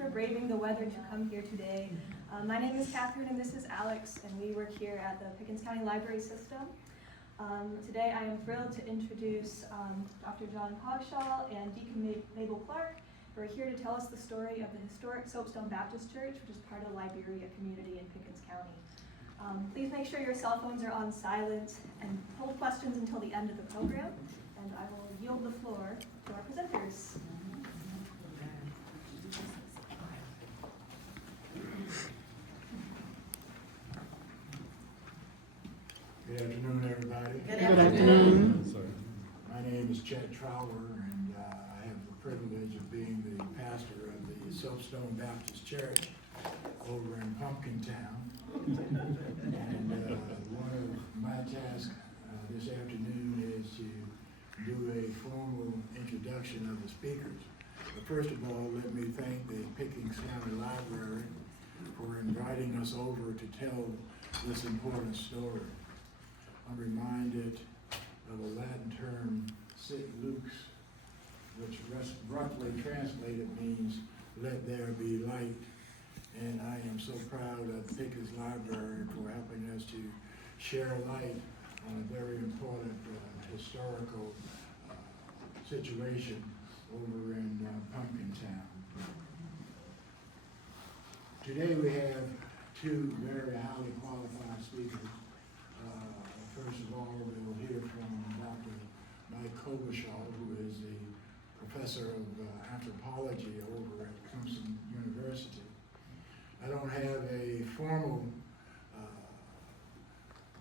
for braving the weather to come here today. My name is Catherine and this is Alex, and we work here at the Pickens County Library System. Today I am thrilled to introduce Dr. John Cogshaw and Deacon Mabel Clark, who are here to tell us the story of the historic Soapstone Baptist Church, which is part of the Liberia community in Pickens County. Please make sure your cell phones are on silent and hold questions until the end of the program, and I will yield the floor to our presenters. Good afternoon, everybody. Good afternoon. My name is Chet Trower, and I have the privilege of being the pastor of the Soapstone Baptist Church over in Pumpkin Town. And one of my tasks this afternoon is to do a formal introduction of the speakers. But first of all, let me thank the Pickens County Library for inviting us over to tell this important story. I'm reminded of a Latin term, sit lux, which roughly translated means let there be light. And I am so proud of the Pickens Library for helping us to share light on a very important historical situation over in Pumpkin Town. Today we have two very highly qualified speakers. First of all, we will hear from Dr. Mike Cogshaw, who is the professor of anthropology over at Hampton University. I don't have a formal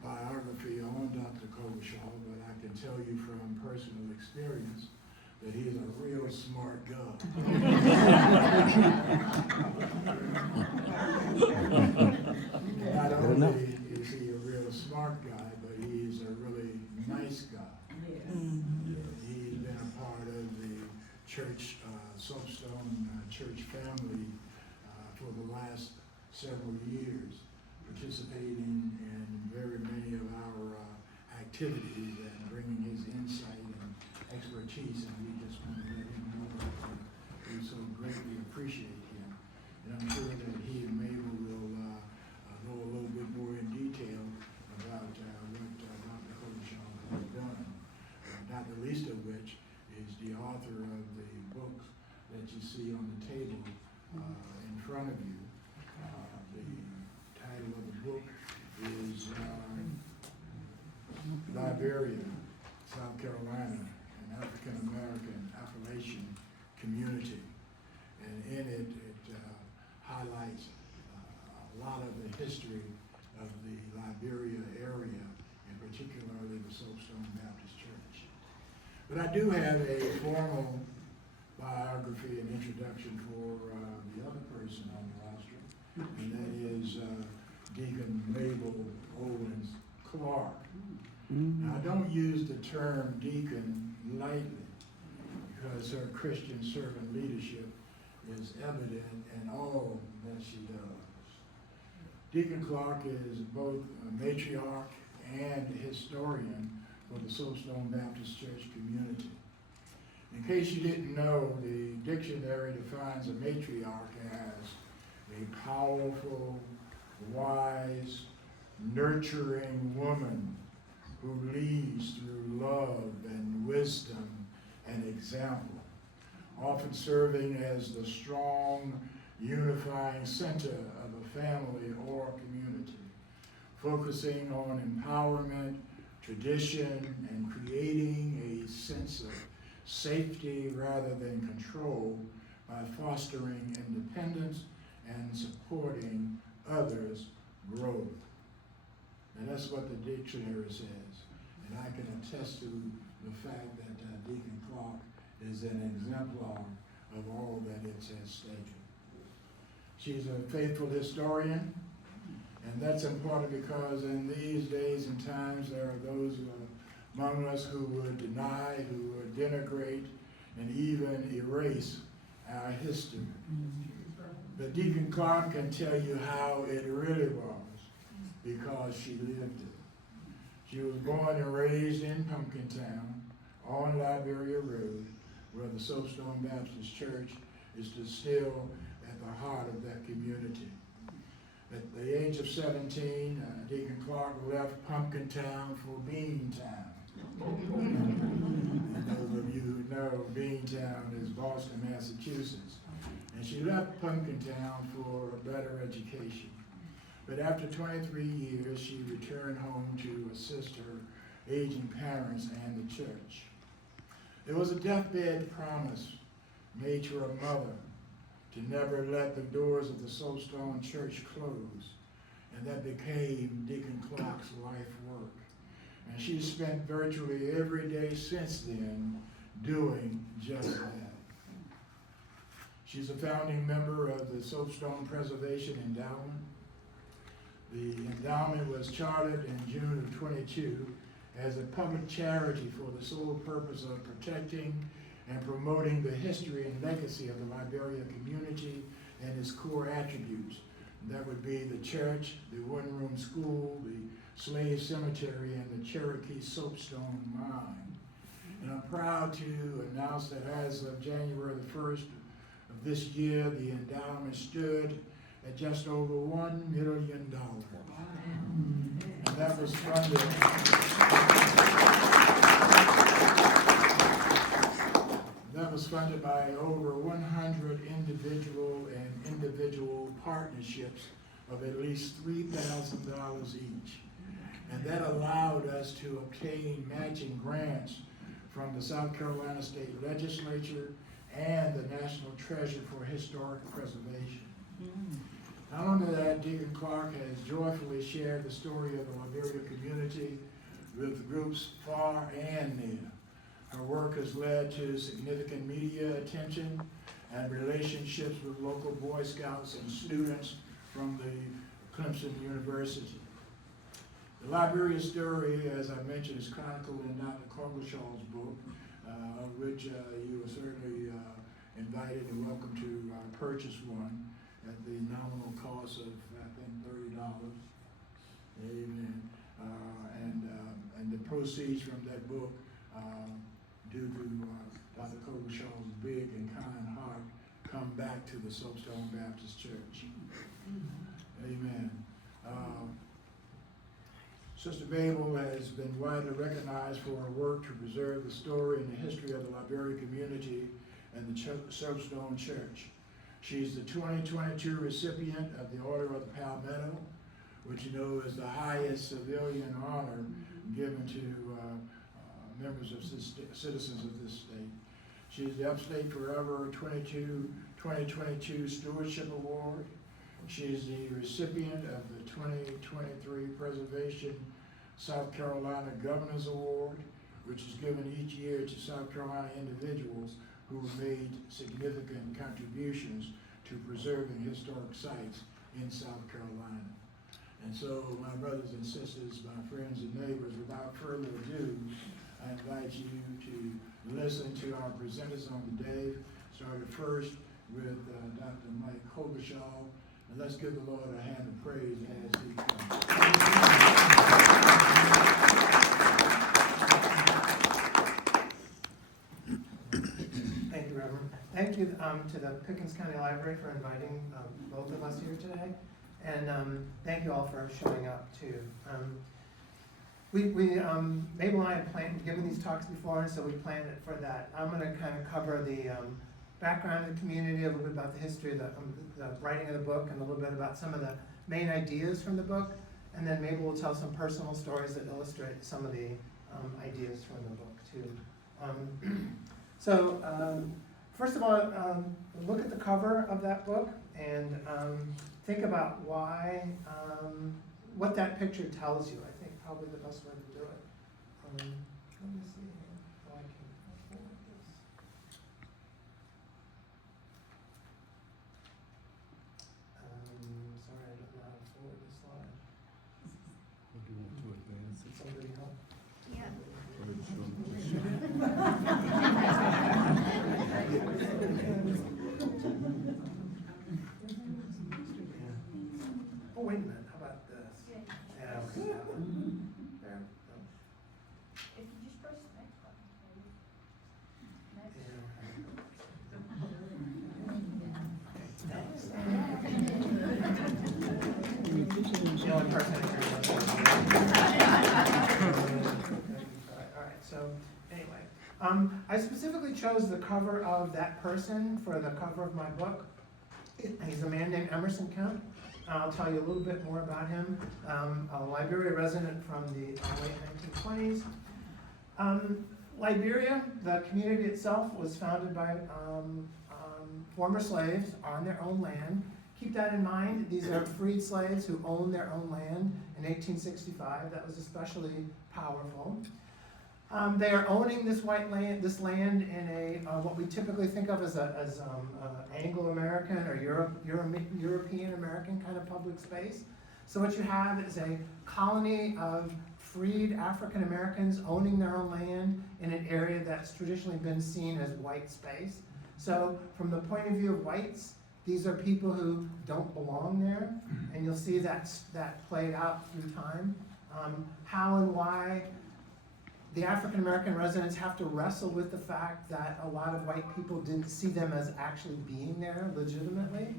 biography on Dr. Cogshaw, but I can tell you from personal experience that he's a real smart guy. Not only is he a real smart guy, but he's a really nice guy. He's been a part of the church, Soapstone church family for the last several years, participating in very many of our activities and bringing his insight and expertise, and we just want to let him know that we so greatly appreciate him. And I'm sure that he and Mabel will go a little bit more in detail about what Dr. Cogshaw has done, not the least of which is the author of the books that you see on the table in front of you. The title of the book is Liberia, South Carolina, an African American Appalachian Community. And in it, it highlights a lot of the history of the Liberia area, and particularly the Soapstone Baptist Church. But I do have a formal biography and introduction for the other person on the roster, and that is Deacon Mabel Owens Clark. Now, I don't use the term deacon lightly because her Christian servant leadership is evident in all that she does. Deacon Clark is both a matriarch and historian for the Soapstone Baptist Church community. In case you didn't know, the dictionary defines a matriarch as a powerful, wise, nurturing woman who leads through love and wisdom and example, often serving as the strong, unifying center of a family or community, focusing on empowerment, tradition, and creating a sense of safety rather than control by fostering independence and supporting others' growth. And that's what the dictionary says. And I can attest to the fact that Deacon Clark is an exemplar of all that it has stated. She's a faithful historian, and that's important because in these days and times there are those among us who would deny, who would denigrate, and even erase our history. But Deacon Clark can tell you how it really was because she lived it. She was born and raised in Pumpkin Town on Liberia Road, where the Soapstone Baptist Church is still at the heart of that community. At the age of 17, Deacon Clark left Pumpkin Town for Bean Town. And those of you who know, Bean Town is Boston, Massachusetts. And she left Pumpkin Town for a better education. But after 23 years, she returned home to assist her aging parents and the church. There was a deathbed promise made to her mother to never let the doors of the Soapstone Church close, and that became Deacon Clark's life work. And she's spent virtually every day since then doing just that. She's a founding member of the Soapstone Preservation Endowment. The endowment was chartered in June of 22 as a public charity for the sole purpose of protecting and promoting the history and legacy of the Liberia community and its core attributes. That would be the church, the one-room school, the slave cemetery, and the Cherokee Soapstone mine. And I'm proud to announce that as of January the 1st of this year, the endowment stood at just over $1 million. And that was funded. That was funded by over 100 individual partnerships of at least $3,000 each. And that allowed us to obtain matching grants from the South Carolina State Legislature and the National Treasure for Historic Preservation. Not only that, Deacon Clark has joyfully shared the story of the Liberia community with groups far and near. Her work has led to significant media attention and relationships with local Boy Scouts and students from the Clemson University. The Liberia story, as I mentioned, is chronicled in Dr. Kogleshaw's book, of which you are certainly invited and welcome to purchase one at the nominal cost of, I think, $30. Amen. And the proceeds from that book, due to Dr. Kogleshaw's big and kind heart, come back to the Soapstone Baptist Church. Amen. Sister Mabel has been widely recognized for her work to preserve the story and the history of the Liberia community and the Soapstone Church. She's the 2022 recipient of the Order of the Palmetto, which you know is the highest civilian honor given to members of citizens of this state. She's the Upstate Forever 2022 Stewardship Award. She is the recipient of the 2023 Preservation South Carolina Governor's Award, which is given each year to South Carolina individuals who have made significant contributions to preserving historic sites in South Carolina. And so, my brothers and sisters, my friends and neighbors, without further ado, I invite you to listen to our presenters on the day. Started first with Dr. Mike Kogleshaw. And let's give the Lord a hand of praise as he comes. Thank you, Reverend. Thank you to the Pickens County Library for inviting both of us here today. And thank you all for showing up too. Mabel and I had given these talks before, and so we planned it for that. I'm going to kind of cover the background of the community, a little bit about the history of the writing of the book, and a little bit about some of the main ideas from the book. And then Mabel will tell some personal stories that illustrate some of the ideas from the book too. First of all, look at the cover of that book and think about what that picture tells you. I think probably the best way to do it. Let me see here if I can afford this. Sorry, I don't know how to forward the slide. What do you want to advance it? Somebody help. Yeah. Oh, wait a minute, how about this? Yeah, okay. There. If you just press next. The only person I agree with. All right, so anyway, I specifically chose the cover of that person for the cover of my book. He's a man named Emerson Kemp. I'll tell you a little bit more about him. A Liberia resident from the late 1920s. Liberia, the community itself, was founded by former slaves on their own land. Keep that in mind. These are freed slaves who owned their own land in 1865. That was especially powerful. They are owning this this land in a what we typically think of as Anglo-American or European American kind of public space. So what you have is a colony of freed African Americans owning their own land in an area that's traditionally been seen as white space. So from the point of view of whites, these are people who don't belong there, and you'll see that played out through time. How and why the African American residents have to wrestle with the fact that a lot of white people didn't see them as actually being there legitimately.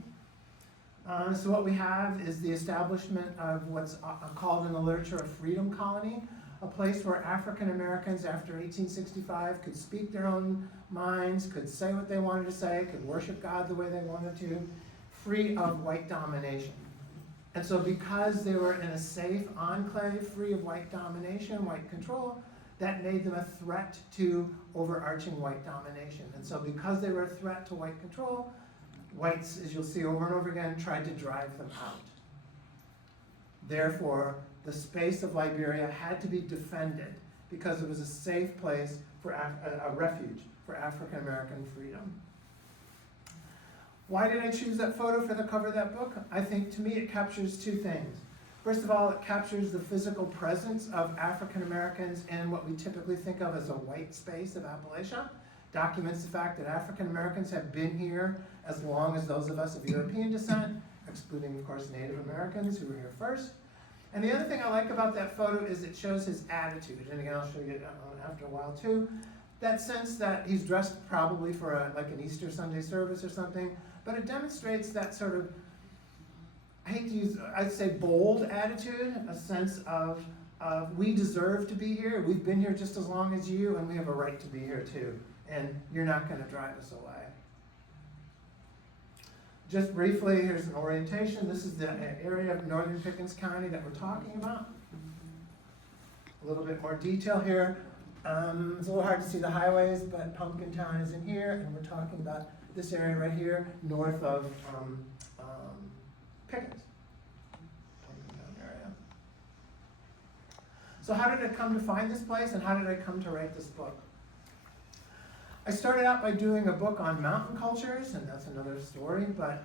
So what we have is the establishment of what's called in the literature a freedom colony, a place where African Americans after 1865 could speak their own minds, could say what they wanted to say, could worship God the way they wanted to, free of white domination. And so because they were in a safe enclave, free of white domination, white control, that made them a threat to overarching white domination. And so because they were a threat to white control, whites, as you'll see over and over again, tried to drive them out. Therefore, the space of Liberia had to be defended because it was a safe place for a refuge for African American freedom. Why did I choose that photo for the cover of that book? I think to me it captures two things. First of all, it captures the physical presence of African Americans in what we typically think of as a white space of Appalachia. Documents the fact that African Americans have been here as long as those of us of European descent, excluding, of course, Native Americans who were here first. And the other thing I like about that photo is it shows his attitude. And again, I'll show you after a while too. That sense that he's dressed probably for like an Easter Sunday service or something, but it demonstrates that sort of, I hate to use, I'd say bold attitude, a sense of we deserve to be here, we've been here just as long as you, and we have a right to be here too, and you're not going to drive us away. Just briefly, here's an orientation. This is the area of northern Pickens County that we're talking about. A little bit more detail here. It's a little hard to see the highways, but Pumpkin Town is in here, and we're talking about this area right here, north of Pickens. Pumpkin Town area. So how did I come to find this place, and how did I come to write this book? I started out by doing a book on mountain cultures, and that's another story, but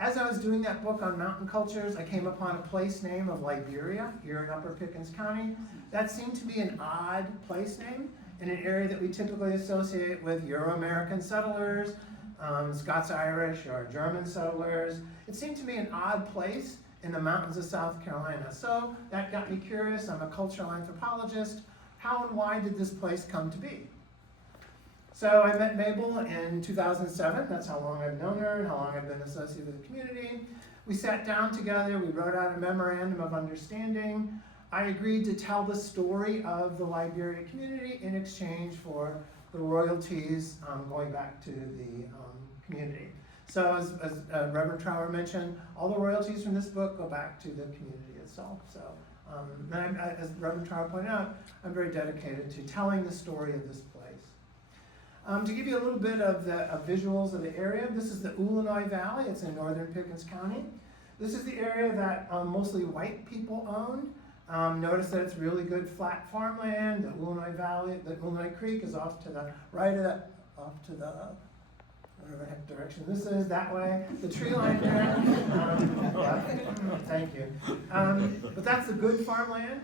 as I was doing that book on mountain cultures, I came upon a place name of Liberia, here in Upper Pickens County. That seemed to be an odd place name in an area that we typically associate with Euro-American settlers, Scots-Irish or German settlers. It seemed to me an odd place in the mountains of South Carolina. So that got me curious. I'm a cultural anthropologist. How and why did this place come to be? So I met Mabel in 2007. That's how long I've known her and how long I've been associated with the community. We sat down together. We wrote out a memorandum of understanding. I agreed to tell the story of the Liberia community in exchange for the royalties going back to the community. So as Reverend Trower mentioned, all the royalties from this book go back to the community itself. So as Reverend Trower pointed out, I'm very dedicated to telling the story of this place. To give you a little bit of the visuals of the area, this is the Illinois Valley. It's in northern Pickens County. This is the area that mostly white people own. Notice that it's really good flat farmland. The Illinois Valley, the Illinois Creek is off to the right of that, off to the, whatever the heck direction this is, that way. The tree line there. Thank you. But that's the good farmland.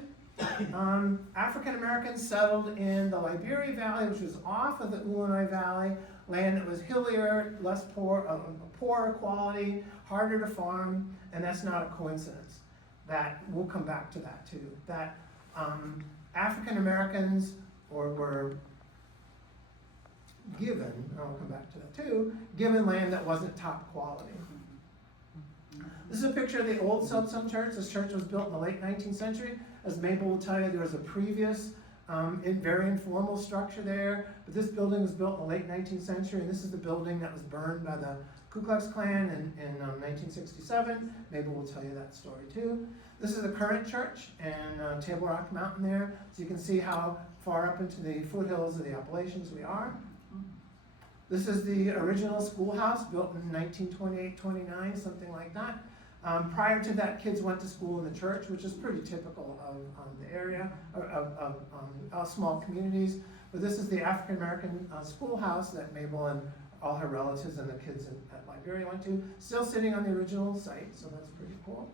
African Americans settled in the Liberia Valley, which was off of the Illinois Valley, land that was hillier, less poorer quality, harder to farm, and that's not a coincidence. That we'll come back to that too. That African Americans were given, and I'll come back to that too, given land that wasn't top quality. This is a picture of the old Soapstone Church. This church was built in the late 19th century. As Mabel will tell you, there was a previous very informal structure there, but this building was built in the late 19th century, and this is the building that was burned by the Ku Klux Klan in 1967. Mabel will tell you that story too. This is the current church in Table Rock Mountain there, so you can see how far up into the foothills of the Appalachians we are. This is the original schoolhouse built in 1928-29, something like that. Prior to that, kids went to school in the church, which is pretty typical of the area, of small communities. But this is the African American schoolhouse that Mabel and all her relatives and the kids at Liberia went to, still sitting on the original site, so that's pretty cool.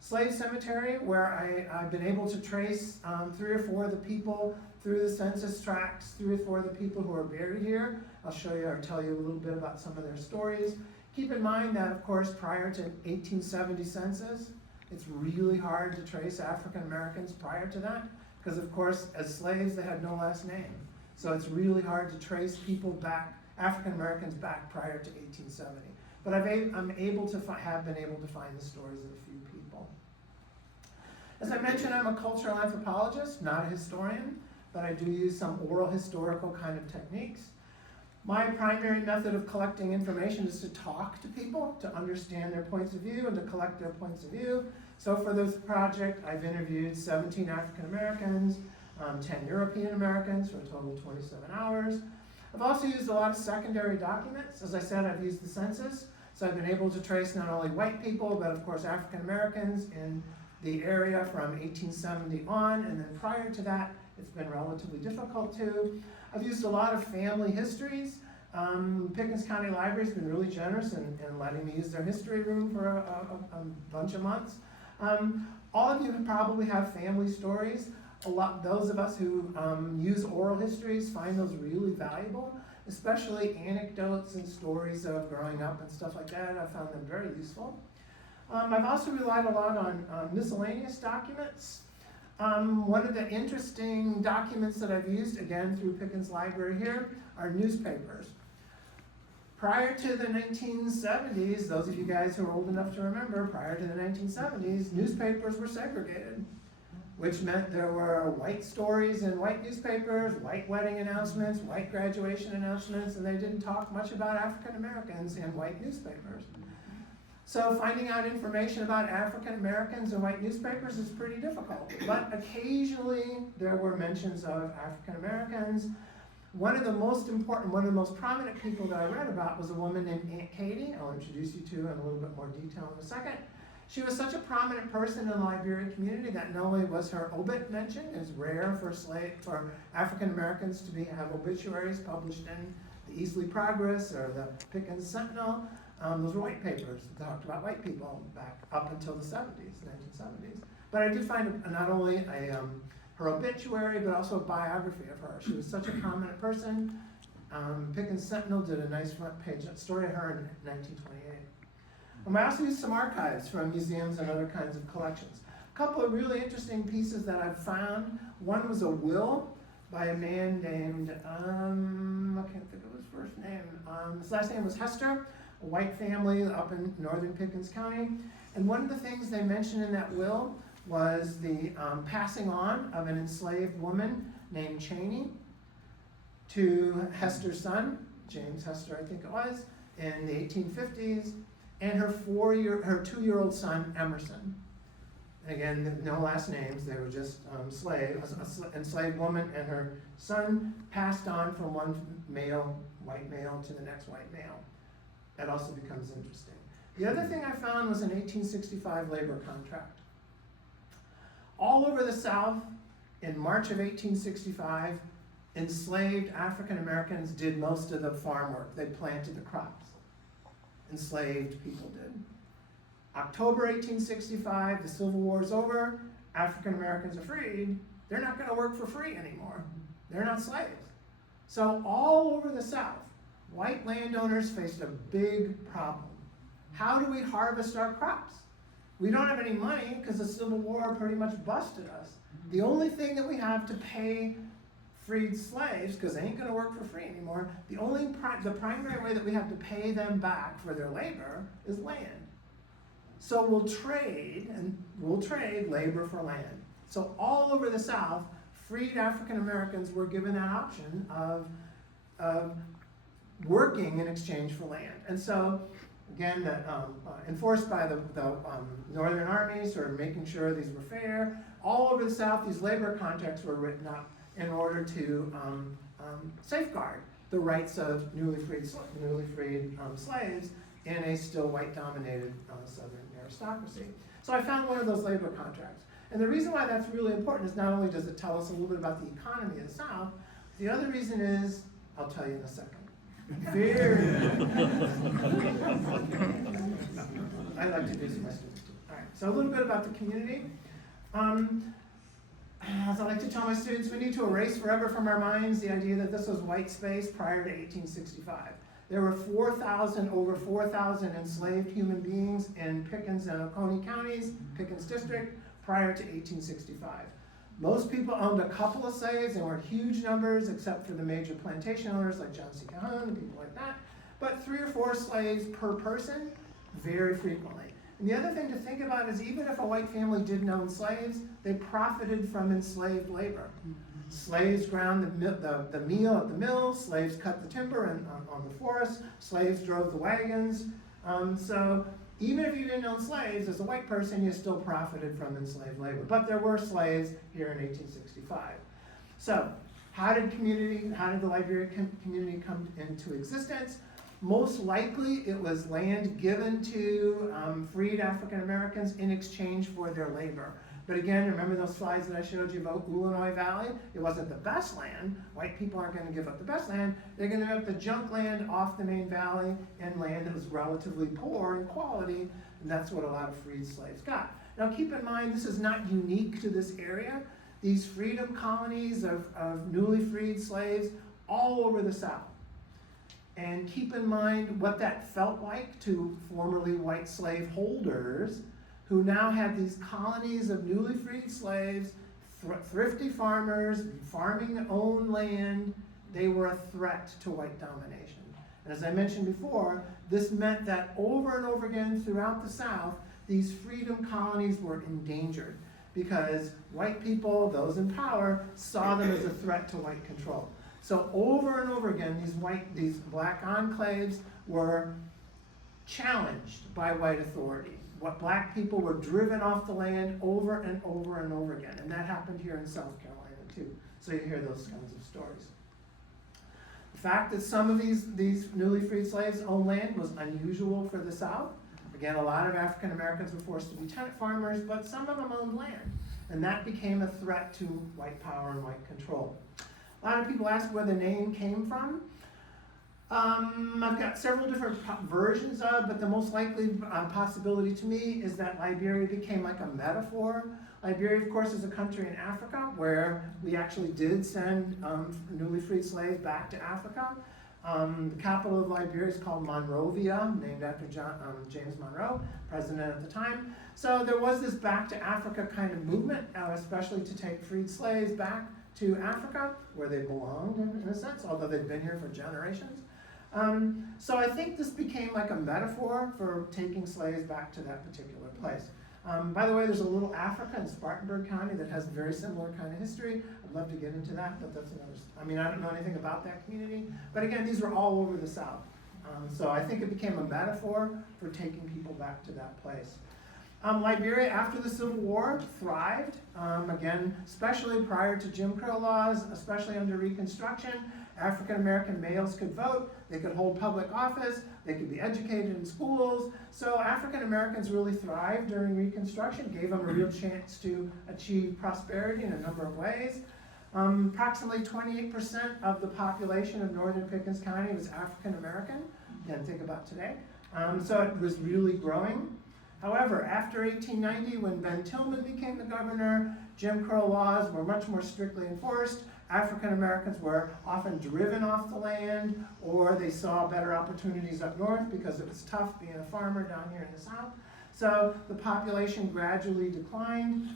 Slave Cemetery, where I've been able to trace 3 or 4 of the people through the census tracts, 3 or 4 of the people who are buried here. I'll show you or tell you a little bit about some of their stories. Keep in mind that, of course, prior to 1870 census, it's really hard to trace African Americans prior to that, because of course, as slaves, they had no last name. So it's really hard to trace people back, African Americans back prior to 1870. But have been able to find the stories of a few people. As I mentioned, I'm a cultural anthropologist, not a historian, but I do use some oral historical kind of techniques. My primary method of collecting information is to talk to people, to understand their points of view and to collect their points of view. So for this project, I've interviewed 17 African Americans, 10 European Americans for a total of 27 hours. I've also used a lot of secondary documents. As I said, I've used the census, so I've been able to trace not only white people, but of course African Americans in the area from 1870 on, and then prior to that, it's been relatively difficult to. I've used a lot of family histories. Pickens County Library has been really generous in letting me use their history room for a bunch of months. All of you probably have family stories. Those of us who use oral histories find those really valuable, especially anecdotes and stories of growing up and stuff like that. I found them very useful. I've also relied a lot on miscellaneous documents. One of the interesting documents that I've used, again through Pickens Library here, are newspapers. Prior to the 1970s, those of you guys who are old enough to remember, prior to the 1970s, newspapers were segregated, which meant there were white stories in white newspapers, white wedding announcements, white graduation announcements, and they didn't talk much about African Americans in white newspapers. So finding out information about African Americans in white newspapers is pretty difficult, but occasionally there were mentions of African Americans. One of the most prominent people that I read about was a woman named Aunt Katie. I'll introduce you to in a little bit more detail in a second. She was such a prominent person in the Liberian community that not only was her obit mentioned, it's rare for African Americans to have obituaries published in the Eastleigh Progress or the Pickens Sentinel. Those were white papers that talked about white people back up until the 1970s. But I did find not only her obituary, but also a biography of her. She was such a prominent person. Pickens Sentinel did a nice front page story of her in 1928. I also used some archives from museums and other kinds of collections. A couple of really interesting pieces that I've found. One was a will by a man named, I can't think of his first name. His last name was Hester, a white family up in northern Pickens County. And one of the things they mentioned in that will was the passing on of an enslaved woman named Cheney to Hester's son, James Hester I think it was, in the 1850s, and her 2-year-old son, Emerson. And again, no last names, they were just enslaved woman and her son passed on from one white male to the next white male. That also becomes interesting. The other thing I found was an 1865 labor contract. All over the South, in March of 1865, enslaved African Americans did most of the farm work. They planted the crops. Enslaved people did. October 1865, the Civil War is over, African Americans are freed, they're not going to work for free anymore. They're not slaves. So all over the South, white landowners faced a big problem. How do we harvest our crops? We don't have any money because the Civil War pretty much busted us. The only thing that we have to pay freed slaves, because they ain't going to work for free anymore, the primary way that we have to pay them back for their labor is land. So we'll trade labor for land. So all over the South, freed African Americans were given that option of working in exchange for land. And so, again, enforced by the Northern armies, sort of making sure these were fair. All over the South, these labor contracts were written up in order to safeguard the rights of newly freed slaves in a still white-dominated Southern aristocracy. So I found one of those labor contracts. And the reason why that's really important is not only does it tell us a little bit about the economy of the South, the other reason is, I'll tell you in a second. Very. I like to do some my students too. All right, so a little bit about the community. As I like to tell my students, we need to erase forever from our minds the idea that this was white space prior to 1865. There were over 4,000 enslaved human beings in Pickens and Oconee counties, Pickens district, prior to 1865. Most people owned a couple of slaves. They weren't huge numbers, except for the major plantation owners like John C. Calhoun and people like that. But 3 or 4 slaves per person, very frequently. And the other thing to think about is even if a white family didn't own slaves, they profited from enslaved labor. Slaves ground the meal at the mills, slaves cut the timber on the forest, slaves drove the wagons. So even if you didn't own slaves, as a white person, you still profited from enslaved labor. But there were slaves here in 1865. So how did the Liberian community come into existence? Most likely it was land given to freed African Americans in exchange for their labor. But again, remember those slides that I showed you about Illinois Valley? It wasn't the best land. White people aren't going to give up the best land. They're going to give up the junk land off the main valley and land that was relatively poor in quality, and that's what a lot of freed slaves got. Now keep in mind, this is not unique to this area. These freedom colonies of newly freed slaves all over the South. And keep in mind what that felt like to formerly white slave holders who now had these colonies of newly freed slaves, thrifty farmers, farming their own land. They were a threat to white domination. And as I mentioned before, this meant that over and over again throughout the South, these freedom colonies were endangered because white people, those in power, saw them as a threat to white control. So over and over again, these black enclaves were challenged by white authority. What black people were driven off the land over and over and over again. And that happened here in South Carolina too. So you hear those kinds of stories. The fact that some of these newly freed slaves owned land was unusual for the South. Again, a lot of African Americans were forced to be tenant farmers, but some of them owned land. And that became a threat to white power and white control. A lot of people ask where the name came from. I've got several different versions of, but the most likely possibility to me is that Liberia became like a metaphor. Liberia, of course, is a country in Africa where we actually did send newly freed slaves back to Africa. The capital of Liberia is called Monrovia, named after James Monroe, president at the time. So there was this back to Africa kind of movement, especially to take freed slaves back to Africa, where they belonged in a sense, although they'd been here for generations. So I think this became like a metaphor for taking slaves back to that particular place. By the way, there's a little Africa in Spartanburg County that has a very similar kind of history. I'd love to get into that, but that's another, I don't know anything about that community. But again, these were all over the South. So I think it became a metaphor for taking people back to that place. Liberia, after the Civil War, thrived. Again, especially prior to Jim Crow laws, especially under Reconstruction. African American males could vote, they could hold public office, they could be educated in schools. So African Americans really thrived during Reconstruction, gave them a real chance to achieve prosperity in a number of ways. Approximately 28% of the population of northern Pickens County was African American. Again, think about today. So it was really growing. However, after 1890, when Ben Tillman became the governor, Jim Crow laws were much more strictly enforced. African Americans were often driven off the land, or they saw better opportunities up north because it was tough being a farmer down here in the South. So the population gradually declined.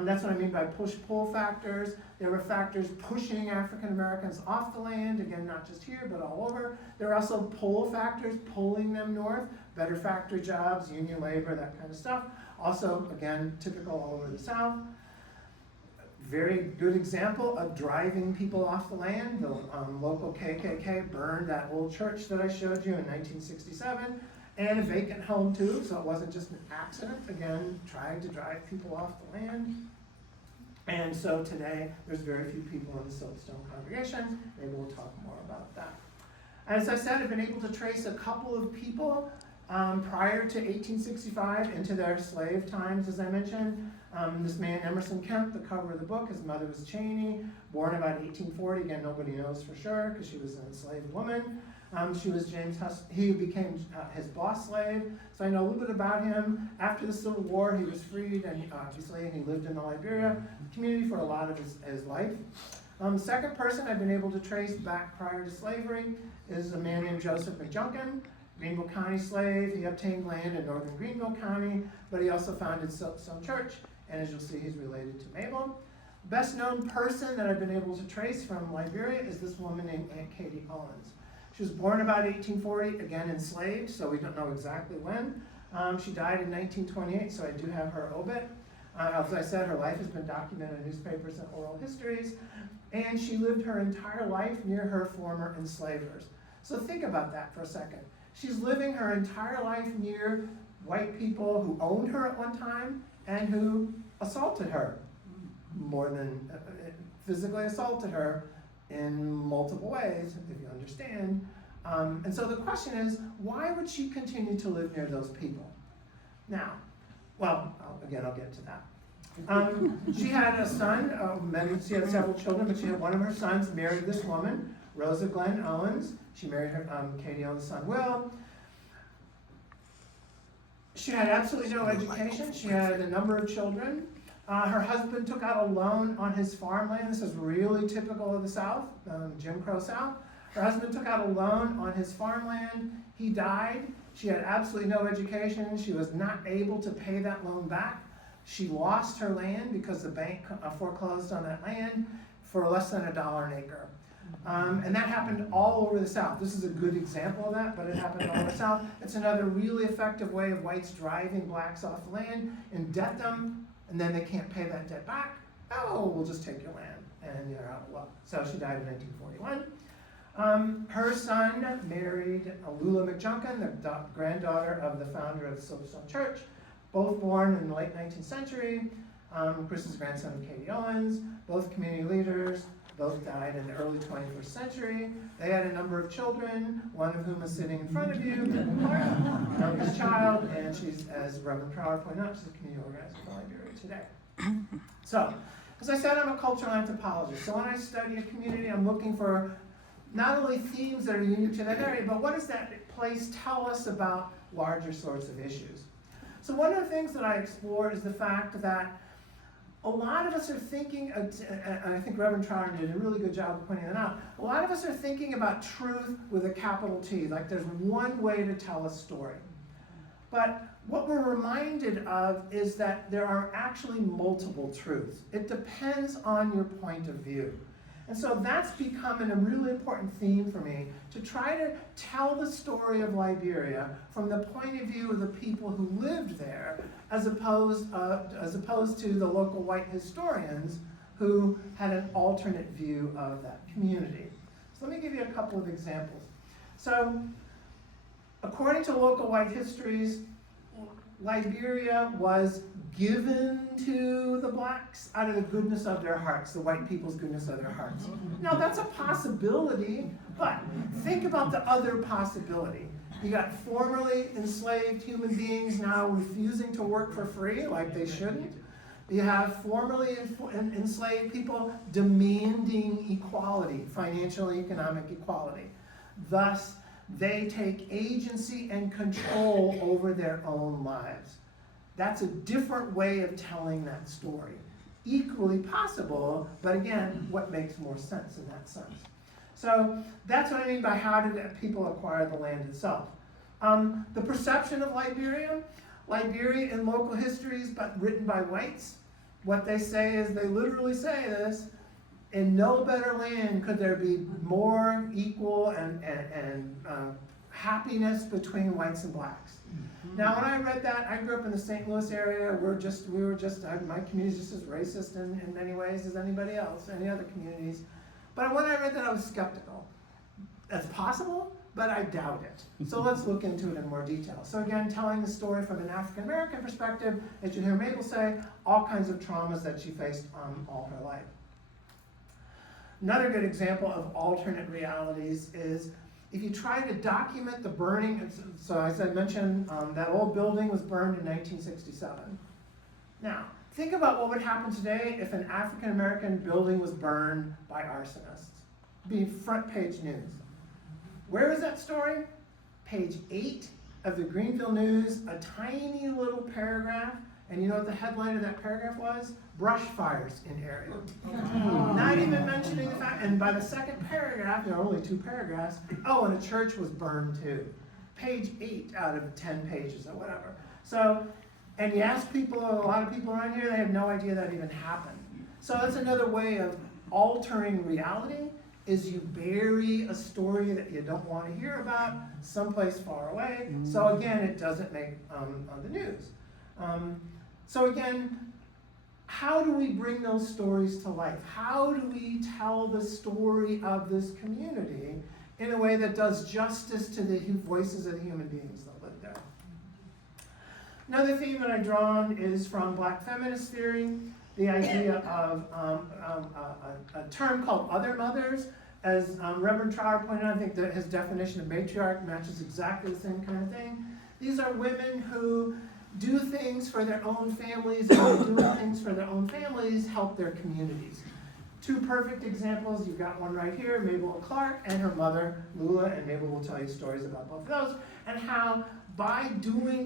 That's what I mean by push-pull factors. There were factors pushing African Americans off the land, again, not just here, but all over. There were also pull factors pulling them north. better factory jobs, union labor, that kind of stuff. Also, again, typical all over the South. Very good example of driving people off the land. The local KKK burned that old church that I showed you in 1967, and a vacant home too, so it wasn't just an accident. Again, trying to drive people off the land. And so today, there's very few people in the Silverstone congregation. Maybe we'll talk more about that. As I said, I've been able to trace a couple of people prior to 1865 into their slave times, as I mentioned. This man, Emerson Kemp, the cover of the book, his mother was Cheney, born about 1840. Again, nobody knows for sure because she was an enslaved woman. She was he became his boss slave, so I know a little bit about him. After the Civil War, he was freed, and obviously he lived in the Liberia community for a lot of his life. Second person I've been able to trace back prior to slavery is a man named Joseph McJunkin, Greenville County slave. He obtained land in northern Greenville County, but he also founded Silverstone Church, and as you'll see, he's related to Mabel. Best known person that I've been able to trace from Liberia is this woman named Aunt Katie Owens. She was born about 1840, again enslaved, so we don't know exactly when. She died in 1928, so I do have her obit. As I said, her life has been documented in newspapers and oral histories, and she lived her entire life near her former enslavers. So think about that for a second. She's living her entire life near white people who owned her at one time and who assaulted her, more than physically assaulted her in multiple ways, if you understand. And so the question is, why would she continue to live near those people? Now, well, I'll get to that. She had a son, she had several children, but she had one of her sons married this woman, Rosa Glenn Owens. She married her, Katie Owens' son, Will. She had absolutely no education. She had a number of children. Her husband took out a loan on his farmland. This is really typical of the South, Jim Crow South. Her husband took out a loan on his farmland. He died. She had absolutely no education. She was not able to pay that loan back. She lost her land because the bank foreclosed on that land for less than $1 an acre. And that happened all over the South. This is a good example of that, but it happened all over the South. It's another really effective way of whites driving blacks off the land, indebt them, and then they can't pay that debt back. Oh, we'll just take your land, and you're out of luck. So she died in 1941. Her son married Lula McJunkin, the granddaughter of the founder of the Silverstone Church, both born in the late 19th century. Chris is the grandson of Katie Owens, both community leaders, both died in the early 21st century. They had a number of children, one of whom is sitting in front of you, youngest child, and she's, as Reverend Trower pointed out, she's a community organizer for Liberia today. So, as I said, I'm a cultural anthropologist. So when I study a community, I'm looking for not only themes that are unique to that area, but what does that place tell us about larger sorts of issues? So one of the things that I explore is the fact that a lot of us are thinking, and I think Reverend Trower did a really good job of pointing that out, a lot of us are thinking about truth with a capital T, like there's one way to tell a story. But what we're reminded of is that there are actually multiple truths. It depends on your point of view. And so that's becoming a really important theme for me, to try to tell the story of Liberia from the point of view of the people who lived there, as opposed to the local white historians who had an alternate view of that community. So let me give you a couple of examples. So, according to local white histories, Liberia was given to the blacks out of the goodness of their hearts, the white people's goodness of their hearts. Now that's a possibility, but think about the other possibility. You got formerly enslaved human beings now refusing to work for free like they shouldn't. You have formerly enslaved people demanding equality, financial and economic equality. Thus, they take agency and control over their own lives. That's a different way of telling that story. Equally possible, but again, what makes more sense in that sense? So that's what I mean by how did people acquire the land itself. The perception of Liberia in local histories, but written by whites, what they say is, they literally say this, in no better land could there be more equal and happiness between whites and blacks. Now, when I read that, I grew up in the St. Louis area. My community's just as racist in many ways as anybody else, any other communities. But when I read that, I was skeptical. That's possible, but I doubt it. So let's look into it in more detail. So again, telling the story from an African-American perspective, as you hear Mabel say, all kinds of traumas that she faced all her life. Another good example of alternate realities is if you try to document the burning, so as I mentioned, that old building was burned in 1967. Now, think about what would happen today if an African-American building was burned by arsonists. It'd be front page news. Where is that story? Page 8 of the Greenville News, a tiny little paragraph, and you know what the headline of that paragraph was? Brush fires in area. Not even mentioning the fact, and by the second paragraph, there are only 2 paragraphs, oh, and a church was burned too. Page 8 out of 10 pages or whatever. So, and you ask people, a lot of people around here, they have no idea that even happened. So that's another way of altering reality, is you bury a story that you don't want to hear about someplace far away. So again, it doesn't make on the news. So again, how do we bring those stories to life? How do we tell the story of this community in a way that does justice to the voices of the human beings that live there? Another theme that I drawn is from Black feminist theory, the idea of a term called other mothers. As Reverend Trower pointed out, I think that his definition of matriarch matches exactly the same kind of thing. These are women who do things for their own families, and by doing things for their own families, help their communities. 2 perfect examples, you've got one right here, Mabel Clark and her mother, Lula, and Mabel will tell you stories about both of those, and how by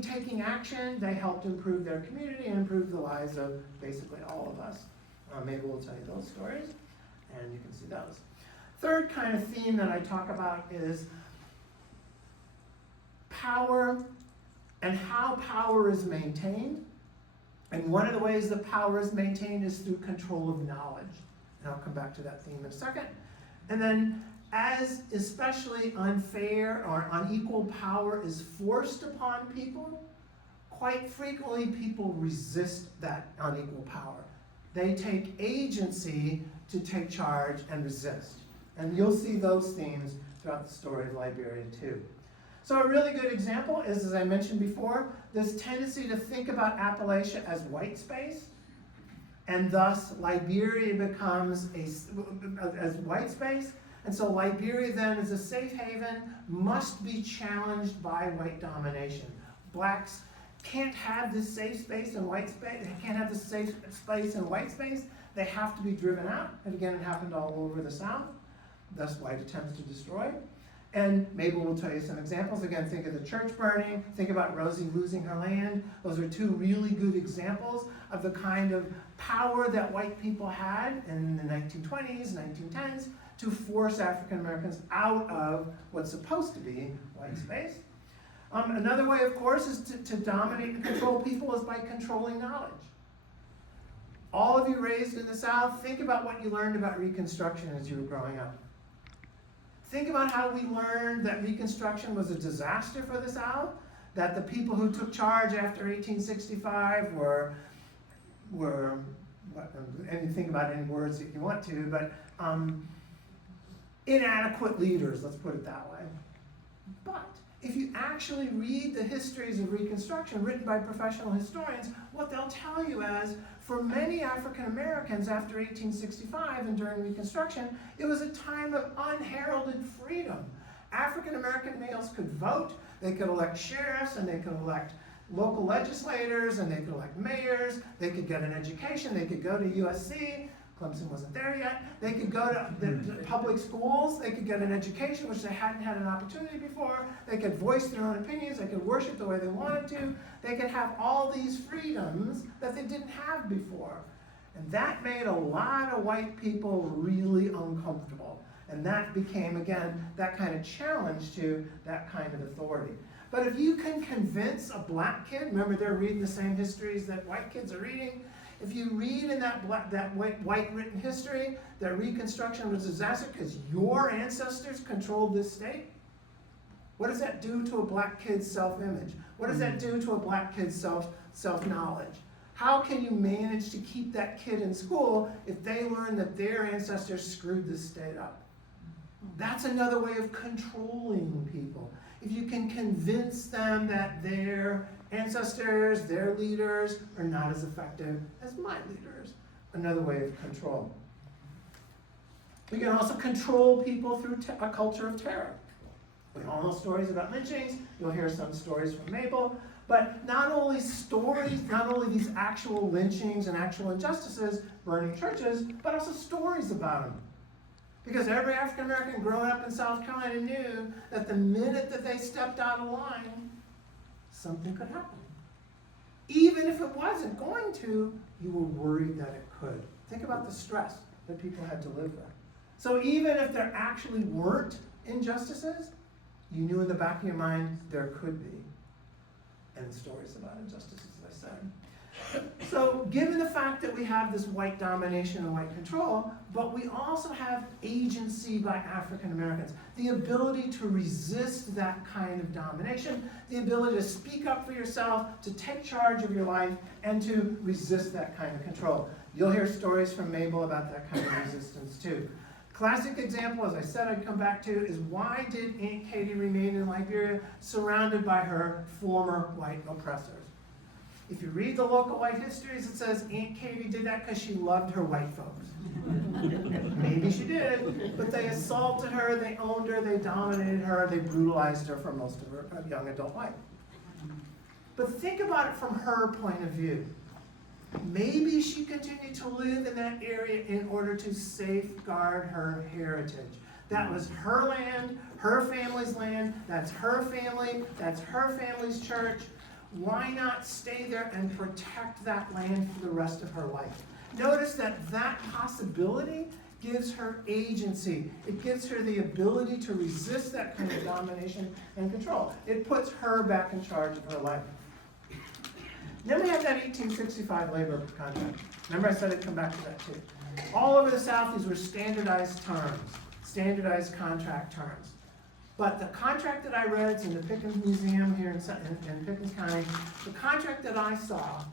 taking action, they helped improve their community and improve the lives of basically all of us. Mabel will tell you those stories, and you can see those. Third kind of theme that I talk about is power and how power is maintained. And one of the ways that power is maintained is through control of knowledge. And I'll come back to that theme in a second. And then as especially unfair or unequal power is forced upon people, quite frequently people resist that unequal power. They take agency to take charge and resist. And you'll see those themes throughout the story of Liberia too. So a really good example is, as I mentioned before, this tendency to think about Appalachia as white space, and thus Liberia becomes as white space, and so Liberia then as a safe haven must be challenged by white domination. Blacks can't have this safe space in white space, they can't have this safe space in white space, they have to be driven out, and again it happened all over the South, thus white attempts to destroy. And Mabel will tell you some examples. Again, think of the church burning, think about Rosie losing her land. Those are 2 really good examples of the kind of power that white people had in the 1920s, 1910s to force African Americans out of what's supposed to be white space. Another way, of course, is to dominate and control people is by controlling knowledge. All of you raised in the South, think about what you learned about Reconstruction as you were growing up. Think about how we learned that Reconstruction was a disaster for the South, that the people who took charge after 1865 were and you think about any words that you want to, but inadequate leaders, let's put it that way. But if you actually read the histories of Reconstruction written by professional historians, what they'll tell you is, for many African Americans after 1865 and during Reconstruction, it was a time of unheralded freedom. African American males could vote, they could elect sheriffs, and they could elect local legislators, and they could elect mayors, they could get an education, they could go to USC, Clemson wasn't there yet, they could go to the public schools, they could get an education which they hadn't had an opportunity before, they could voice their own opinions, they could worship the way they wanted to, they could have all these freedoms that they didn't have before. And that made a lot of white people really uncomfortable. And that became, again, that kind of challenge to that kind of authority. But if you can convince a black kid, remember they're reading the same histories that white kids are reading, if you read in that white written history that Reconstruction was a disaster because your ancestors controlled this state, What does that do to a black kid's self-image? What does that do to a black kid's self-knowledge? How can you manage to keep that kid in school if they learn that their ancestors screwed this state up? That's another way of controlling people. If you can convince them that their ancestors, their leaders, are not as effective as my leaders, another way of control. We can also control people through a culture of terror. We all know stories about lynchings. You'll hear some stories from Mabel. But not only stories, not only these actual lynchings and actual injustices, burning churches, but also stories about them. Because every African American growing up in South Carolina knew that the minute that they stepped out of line, something could happen. Even if it wasn't going to, you were worried that it could. Think about the stress that people had to live with. So even if there actually weren't injustices, you knew in the back of your mind there could be. And stories about injustices, as I said. So given the fact that we have this white domination and white control, but we also have agency by African Americans, the ability to resist that kind of domination, the ability to speak up for yourself, to take charge of your life, and to resist that kind of control. You'll hear stories from Mabel about that kind of resistance too. Classic example, as I said I'd come back to, is why did Aunt Katie remain in Liberia surrounded by her former white oppressors? If you read the local white histories, it says Aunt Katie did that because she loved her white folks. Maybe she did, but they assaulted her, they owned her, they dominated her, they brutalized her for most of her young adult life. But think about it from her point of view. Maybe she continued to live in that area in order to safeguard her heritage. That was her land, her family's land, that's her family, that's her family's church. Why not stay there and protect that land for the rest of her life? Notice that that possibility gives her agency. It gives her the ability to resist that kind of domination and control. It puts her back in charge of her life. Then we have that 1865 labor contract. Remember I said I'd come back to that too. All over the South, these were standardized terms, standardized contract terms. But the contract that I read, it's in the Pickens Museum here in Pickens County, the contract that I saw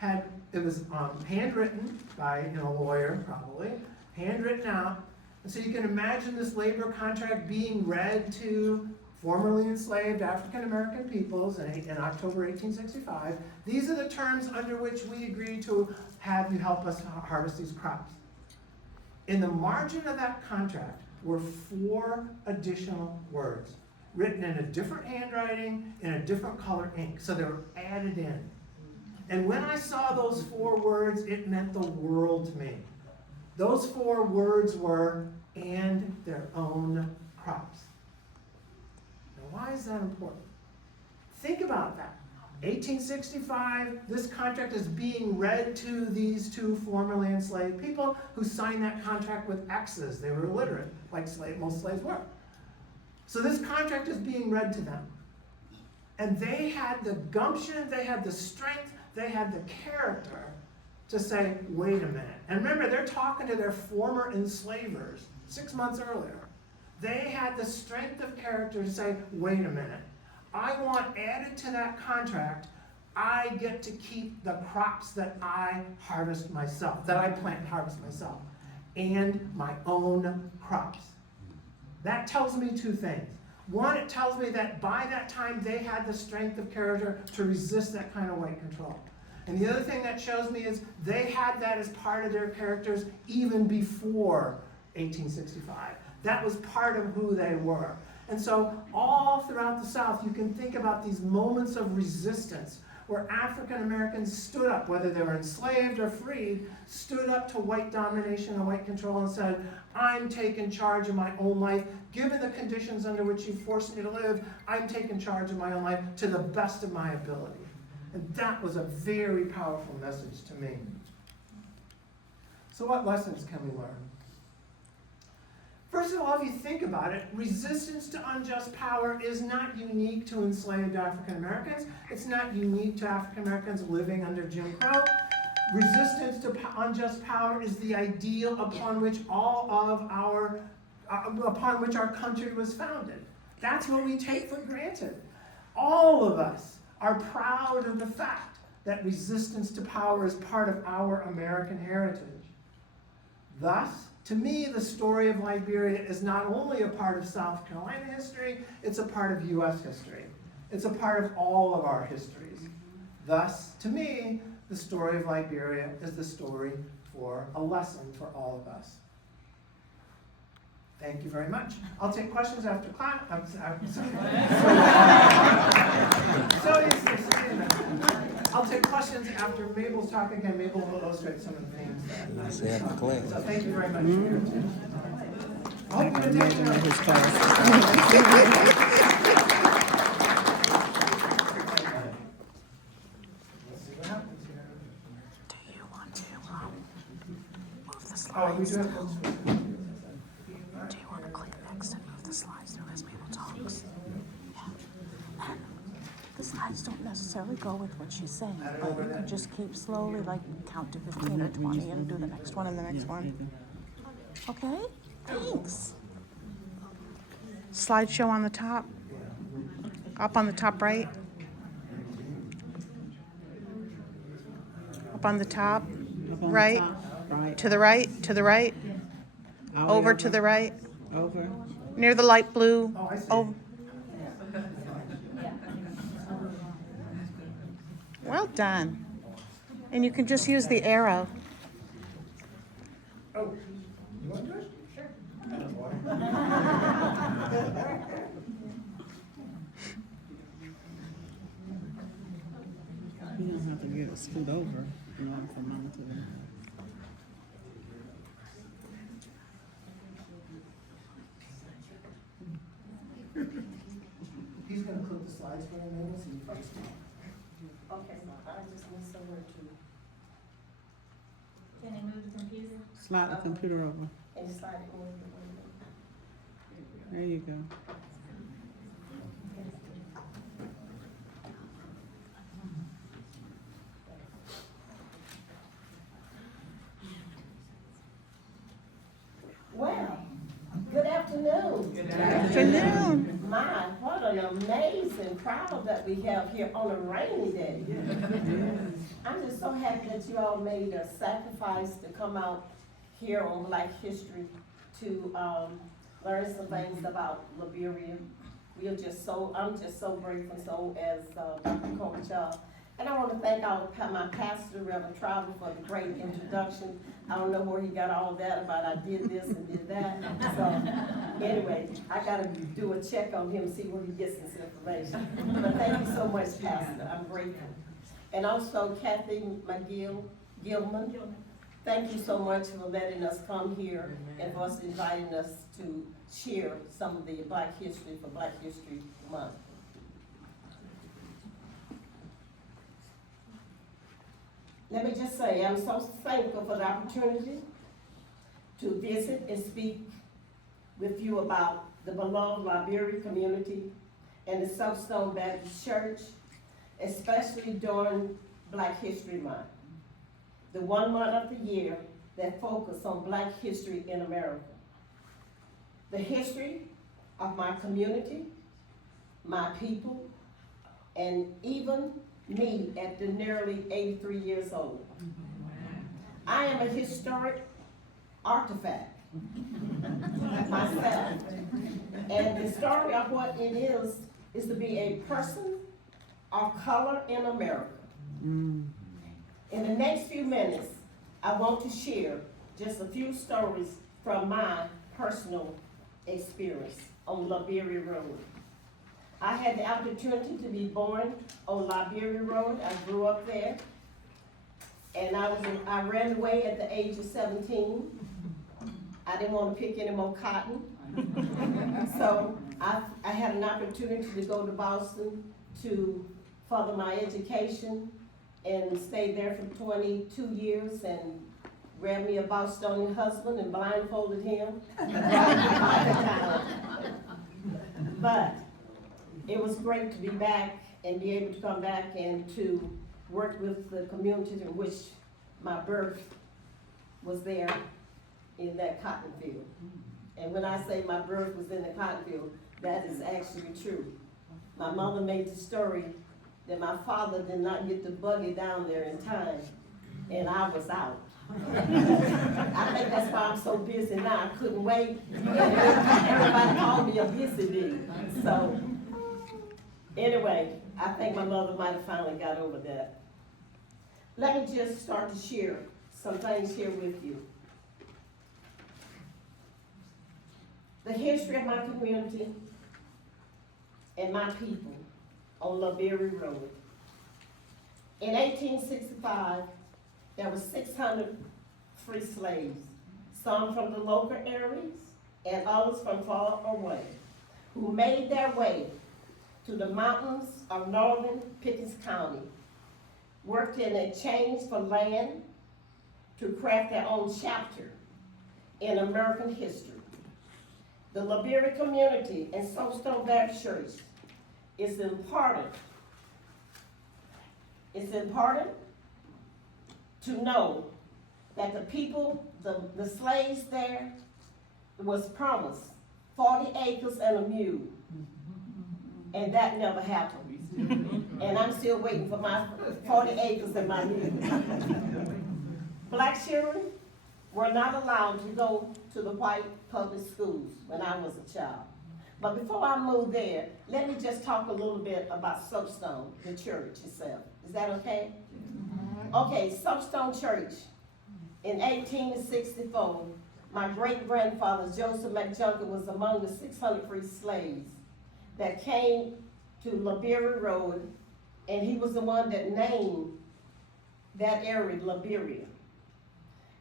it was handwritten by a lawyer probably, handwritten out. And so you can imagine this labor contract being read to formerly enslaved African American peoples in October 1865. These are the terms under which we agreed to have you help us harvest these crops. In the margin of that contract were 4 additional words, written in a different handwriting, in a different color ink, so they were added in. And when I saw those 4 words, it meant the world to me. Those 4 words were, and their own crops. Why is that important? Think about that. 1865, this contract is being read to these 2 formerly enslaved people who signed that contract with X's. They were illiterate, like most slaves were. So this contract is being read to them. And they had the gumption, they had the strength, they had the character to say, wait a minute. And remember, they're talking to their former enslavers 6 months earlier. They had the strength of character to say, wait a minute, I want added to that contract, I get to keep the crops that I harvest myself, that I plant and harvest myself, and my own crops. That tells me 2 things. One, it tells me that by that time they had the strength of character to resist that kind of white control. And the other thing that shows me is they had that as part of their characters even before 1865. That was part of who they were. And so all throughout the South, you can think about these moments of resistance where African Americans stood up, whether they were enslaved or freed, stood up to white domination and white control and said, I'm taking charge of my own life. Given the conditions under which you forced me to live, I'm taking charge of my own life to the best of my ability. And that was a very powerful message to me. So what lessons can we learn? First of all, if you think about it, resistance to unjust power is not unique to enslaved African Americans. It's not unique to African Americans living under Jim Crow. Resistance to unjust power is the ideal upon which our country was founded. That's what we take for granted. All of us are proud of the fact that resistance to power is part of our American heritage. Thus, to me, the story of Liberia is not only a part of South Carolina history, it's a part of US history. It's a part of all of our histories. Thus, to me, the story of Liberia is the story for a lesson for all of us. Thank you very much. I'll take questions after class. I'm sorry. I'll take questions after Mabel's talk again. Mabel will illustrate some of the themes. Let's say after class. So thank you very much for your attention. I hope you're taking notes. His class. Let's see what happens here. Do you want to move the Oh, we slides? do have those. Do you want to click next and move the slides through as people talks? Yeah. And the slides don't necessarily go with what she's saying, but you can just keep slowly, like count to 15 or 20 and do the next one and the next one. Okay? Thanks. Slideshow on the top. Up on the top right. Up on the top. Right. Right. To the right. To the right. Over to the right. Over. Near the light blue. Oh, I see. Oh. Well done. And you can just use the arrow. Oh, you want to do it? Sure. You don't have to get it scoot over in order for mom to. He's going to clip the slides for a minute, so you can just. Okay, I just need somewhere to, Can I move the computer? Slide the computer over. and slide it over the window. There you go. Well, good afternoon. Good afternoon. My, what an amazing crowd that we have here on a rainy day. I'm just so happy that you all made a sacrifice to come out here on Black History to learn some things about Liberia. I'm just so grateful, so as Dr. Coach, and I want to thank my pastor, Reverend Travel, for the great introduction. I don't know where he got all that about I did this and did that. So anyway, I got to do a check on him, see where he gets this information. But thank you so much, Pastor. I'm grateful. And also Kathy Gilman, thank you so much for letting us come here and for us inviting us to share some of the Black history for Black History Month. Let me just say, I'm so thankful for the opportunity to visit and speak with you about the beloved Liberia community and the Soapstone Baptist Church, especially during Black History Month, the 1 month of the year that focuses on Black history in America. The history of my community, my people, and even me at the nearly 83 years old. I am a historic artifact myself. And the story of what it is to be a person of color in America. In the next few minutes, I want to share just a few stories from my personal experience on Liberia Road. I had the opportunity to be born on Liberia Road. I grew up there. And I ran away at the age of 17. I didn't want to pick any more cotton. So I had an opportunity to go to Boston to further my education and stayed there for 22 years and grabbed me a Bostonian husband and blindfolded him. But it was great to be back and be able to come back and to work with the communities in which my birth was there in that cotton field. And when I say my birth was in the cotton field, That is actually true. My mother made the story that my father did not get the buggy down there in time, and I was out. I think that's why I'm so busy now. I couldn't wait. Everybody called me a busy bee. So, anyway, I think my mother might have finally got over that. Let me just start to share some things here with you. The history of my community and my people on LaBerry Road. In 1865, there were 600 free slaves, some from the local areas and others from far away, who made their way to the mountains of northern Pickens County, worked in exchange for land to craft their own chapter in American history. The LaBerry community and Soapstone Baptist Church is important. It's important to know that the people, the slaves there, was promised 40 acres and a mule. And that never happened. And I'm still waiting for my 40 acres and my mule. Black children were not allowed to go to the white public schools when I was a child. But before I move there, let me just talk a little bit about Soapstone, the church itself. Is that okay? Okay, Soapstone Church. In 1864, my great-grandfather, Joseph McJunkin, was among the 600 free slaves that came to LaBerry Road, and he was the one that named that area Liberia.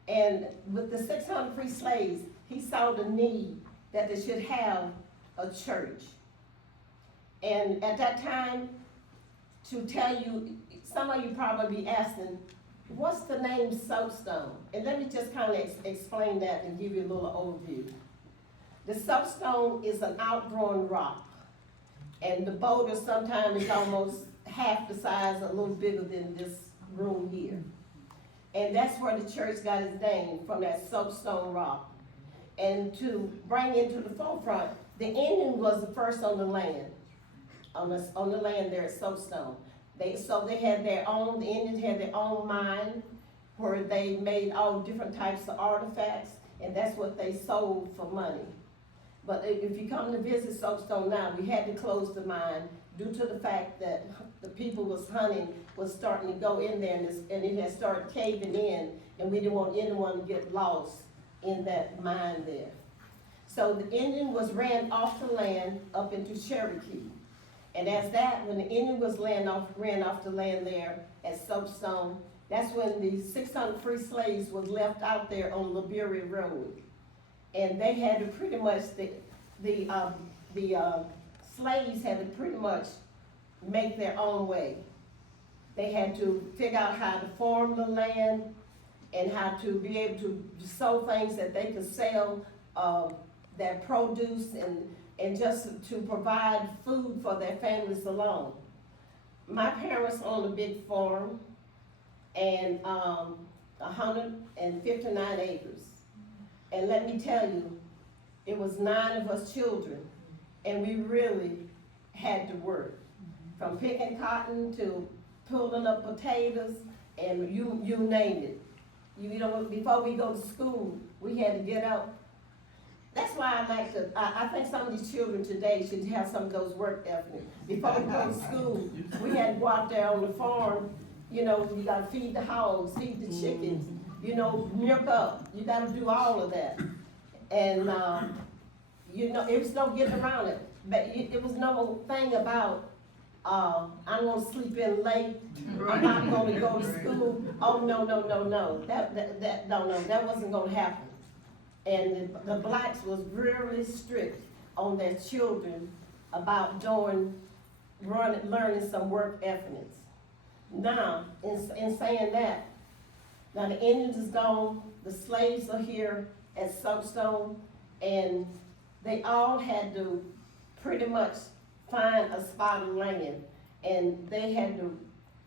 And with the 600 free slaves, he saw the need that they should have a church. And at that time, to tell you, some of you probably be asking, what's the name Soapstone? And let me just kind of explain that and give you a little overview. The soapstone is an outgrown rock, and the boulder sometimes is almost half the size, a little bigger than this room here. And that's where the church got its name, from that soapstone rock. And to bring into the forefront, the Indian was the first on the land, on the land there at Soapstone. So they had their own, the Indians had their own mine where they made all different types of artifacts, and that's what they sold for money. But if you come to visit Soapstone now, we had to close the mine due to the fact that the people was hunting, was starting to go in there, and it had started caving in, and we didn't want anyone to get lost in that mine there. So the Indian was ran off the land up into Cherokee. And as that, when the Indian was ran off the land there at Soapstone, that's when the 600 free slaves was left out there on LaBerry Road. And they had to pretty much, the slaves had to pretty much make their own way. They had to figure out how to farm the land and how to be able to sow things that they could sell, their produce, and just to provide food for their families alone. My parents owned a big farm and 159 acres. And let me tell you, it was 9 of us children, and we really had to work. From picking cotton to pulling up potatoes, and you name it. You know, before we go to school, we had to get up. That's why I think some of these children today should have some of those work ethics. Before we go to school, we had to go out there on the farm. You know, you gotta feed the hogs, feed the chickens, you know, milk up. You gotta do all of that. And, you know, it was no getting around it. But it was no thing about, I'm gonna sleep in late, I'm not gonna go to school. Oh, no. That wasn't gonna happen. And the blacks was really strict on their children about learning some work ethics. Now, in saying that, now the Indians is gone, the slaves are here at Soapstone, and they all had to pretty much find a spot of land, and they had to,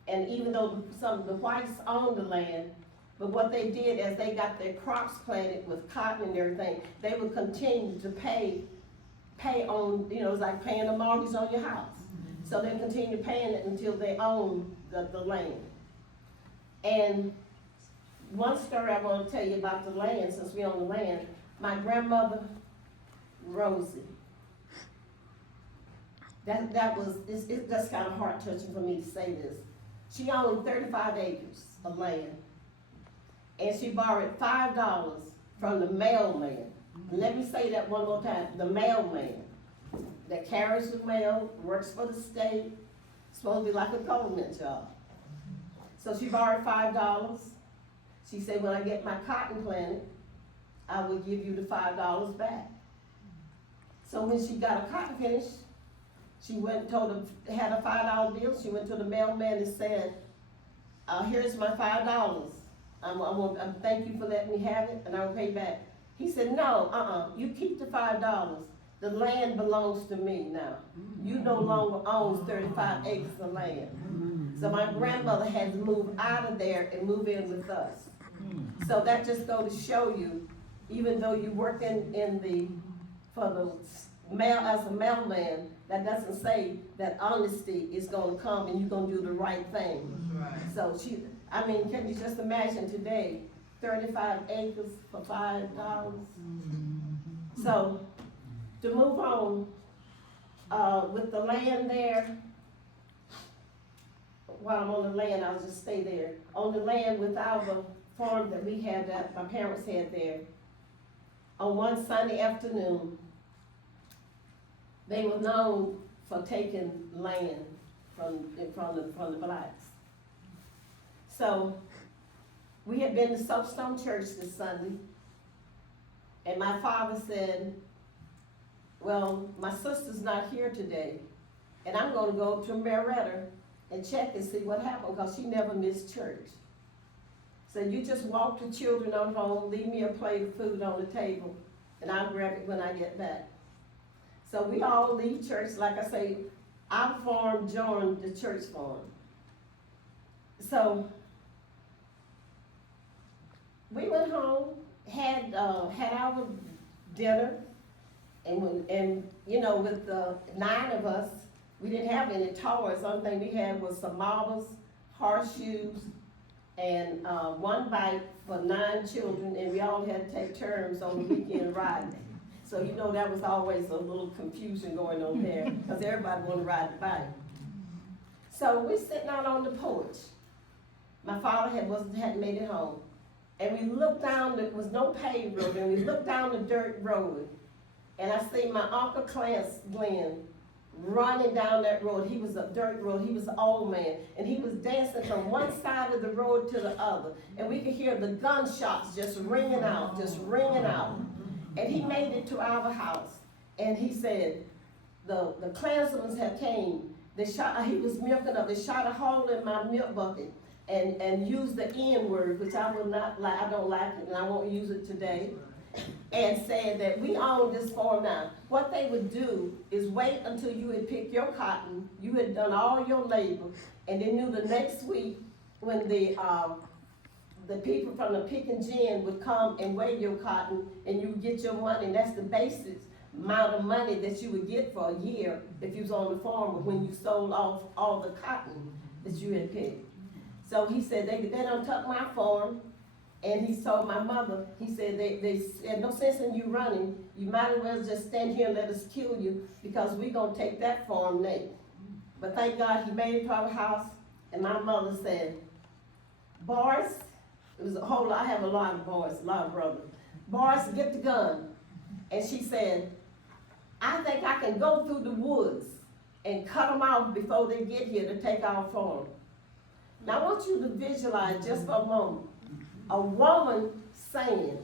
and even though some of the whites owned the land, but what they did as they got their crops planted with cotton and everything, they would continue to pay pay on, it's like paying a mortgage on your house. So they continue paying it until they own the land. And one story I want to tell you about the land, since we own the land, my grandmother, Rosie, that's kind of heart touching for me to say this. She owned 35 acres of land, and she borrowed $5 from the mailman. Let me say that one more time, the mailman that carries the mail, works for the state, supposed to be like a government job. So she borrowed $5. She said, when I get my cotton planted, I will give you the $5 back. So when she got her cotton finished, she went and told him, had a $5 bill. She went to the mailman and said, here's my $5. I'm thank you for letting me have it, and I will pay back. He said, no, you keep the $5. The land belongs to me now. You no longer own 35 acres of land. So my grandmother had to move out of there and move in with us. So that just goes to show you, even though you work as a mailman, that doesn't say that honesty is gonna come and you're gonna do the right thing. Right. So can you just imagine today, 35 acres for $5? So, to move on, with the land there, while I'm on the land, I'll just stay there. On the land with our farm that we had, that my parents had there, on one Sunday afternoon, they were known for taking land from the blacks. So, we had been to Soapstone Church this Sunday, and my father said, well, my sister's not here today, and I'm gonna go to Memoral and check and see what happened, because she never missed church. So you just walk the children on home, leave me a plate of food on the table, and I'll grab it when I get back. So we all leave church, like I say, our farm joined the church farm. So we went home, had our dinner, and with the 9 of us, we didn't have any toys. The only thing we had was some marbles, horseshoes, and one bike for 9 children, and we all had to take turns on the weekend riding. So that was always a little confusion going on there, because everybody wanted to ride the bike. So we sitting out on the porch. My father hadn't made it home. And we looked down, there was no paved road, and we looked down the dirt road, and I see my Uncle Glenn running down that road. He was a dirt road, he was an old man, and he was dancing from one side of the road to the other. And we could hear the gunshots just ringing out. And he made it to our house, and he said, the Klansmen had came, he was milking up, they shot a hole in my milk bucket, and used the N-word, which I will not like, I don't like it, and I won't use it today, and said that we own this farm now. What they would do is wait until you had picked your cotton, you had done all your labor, and they knew the next week when the people from the pick and gin would come and weigh your cotton, and you would get your money, and that's the basic amount of money that you would get for a year if you was on the farm when you sold off all the cotton that you had picked. So he said, they done took my farm, and he told my mother, he said, they had no sense in you running. You might as well just stand here and let us kill you, because we're going to take that farm next. But thank God he made it to our house, and my mother said, boys, it was a whole lot, I have a lot of boys, a lot of brothers. Boys, get the gun. And she said, I think I can go through the woods and cut them off before they get here to take our farm. Now I want you to visualize just for a moment, a woman saying,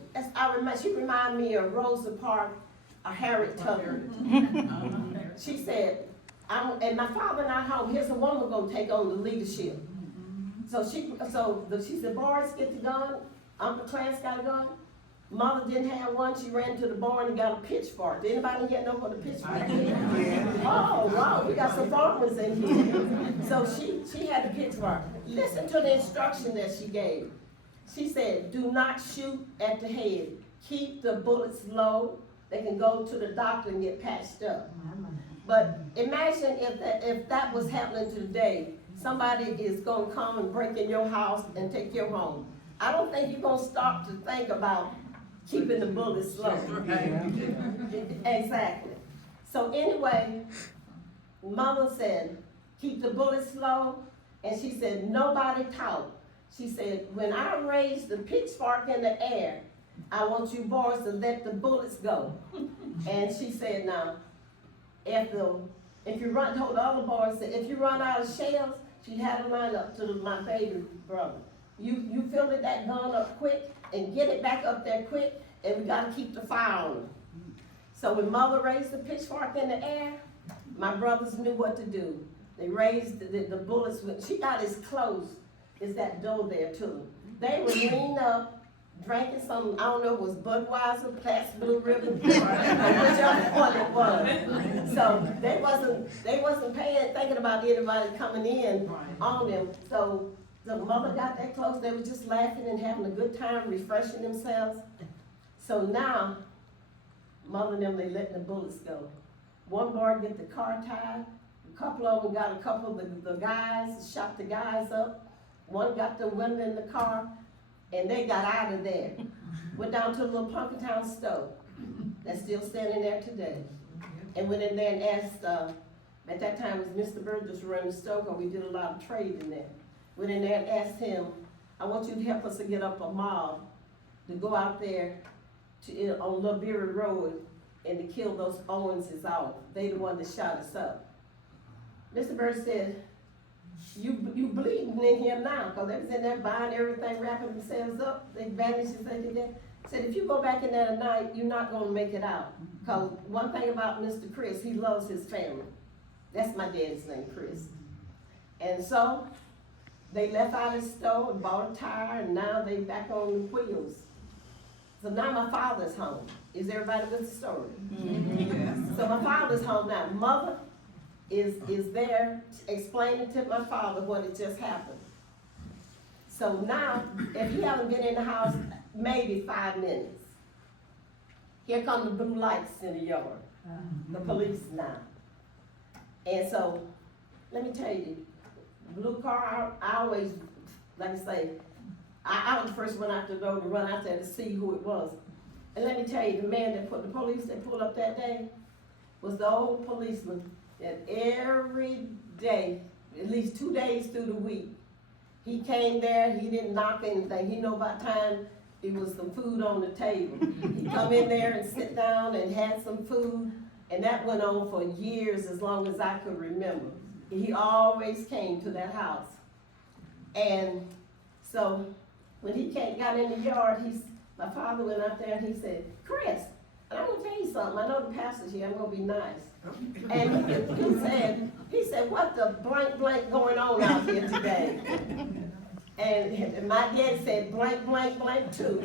she reminded me of Rosa Parks, Harriet Tubman. She said, and my father not home, here's a woman gonna take on the leadership. So she said, boys, get the gun. Uncle Clarence got a gun. Mother didn't have one. She ran to the barn and got a pitchfork. Did anybody yet know what a pitchfork is? Oh, wow, we got some farmers in here. So she had a pitchfork. Listen to the instruction that she gave. She said, do not shoot at the head. Keep the bullets low. they can go to the doctor and get patched up. But imagine if that was happening today, somebody is gonna come and break in your house and take your home. I don't think you're gonna stop to think about keeping the bullets low. Exactly. So anyway, Mother said, keep the bullets low, and she said, nobody talk. She said, when I raise the pitchfork in the air, I want you boys to let the bullets go. And she said, now, if you run, told the other boys, said, if you run out of shells, she had to line up to my baby brother. You fill that gun up quick and get it back up there quick, and we gotta keep the fire on. So when Mother raised the pitchfork in the air, my brothers knew what to do. They raised the bullets, she got as close as that door there to them. They would lean up, drinking some, I don't know, it was Budweiser, Pabst Blue Ribbon, or whichever one it was. So they wasn't thinking about anybody coming in on them. So the Mother got that close, they were just laughing and having a good time, refreshing themselves. So now, Mother and them, they let the bullets go. One boy get the car tied, a couple of them got a couple of the guys, shot the guys up. One got the window in the car, and they got out of there. Went down to a little Punkintown stove that's still standing there today. And went in there and asked, at that time it was Mr. Burgess running the stove, because we did a lot of trade in there. Went in there and asked him, I want you to help us to get up a mob to go out there on Liberia Road and to kill those Owenses off. They the one that shot us up. Mr. Burgess said, you bleeding in here now, because they was in there buying everything, wrapping themselves up, they bandages they did there. Said, if you go back in there tonight, you're not gonna make it out. Because one thing about Mr. Chris, he loves his family. That's my dad's name, Chris. And so, they left out his store and bought a tire, and now they back on the wheels. So now my father's home. Is everybody with the story? Yes. So my father's home now. Mother is there explaining to my father what had just happened. So now, if he haven't been in the house maybe 5 minutes, here come the blue lights in the yard, the police now. And so, let me tell you, blue car, I always, like I say, I was the first one out the door to run out there to see who it was. And let me tell you, the man that the police that pulled up that day was the old policeman that every day, at least 2 days through the week, he came there, he didn't knock anything. He knew about time it was some food on the table. He'd come in there and sit down and had some food, and that went on for years, as long as I could remember. He always came to that house. And so, when he got in the yard, my father went out there and he said, Chris, and I'm gonna tell you something, I know the pastor's here, I'm gonna be nice. And he said, what the blank going on out here today? And my dad said, blank too.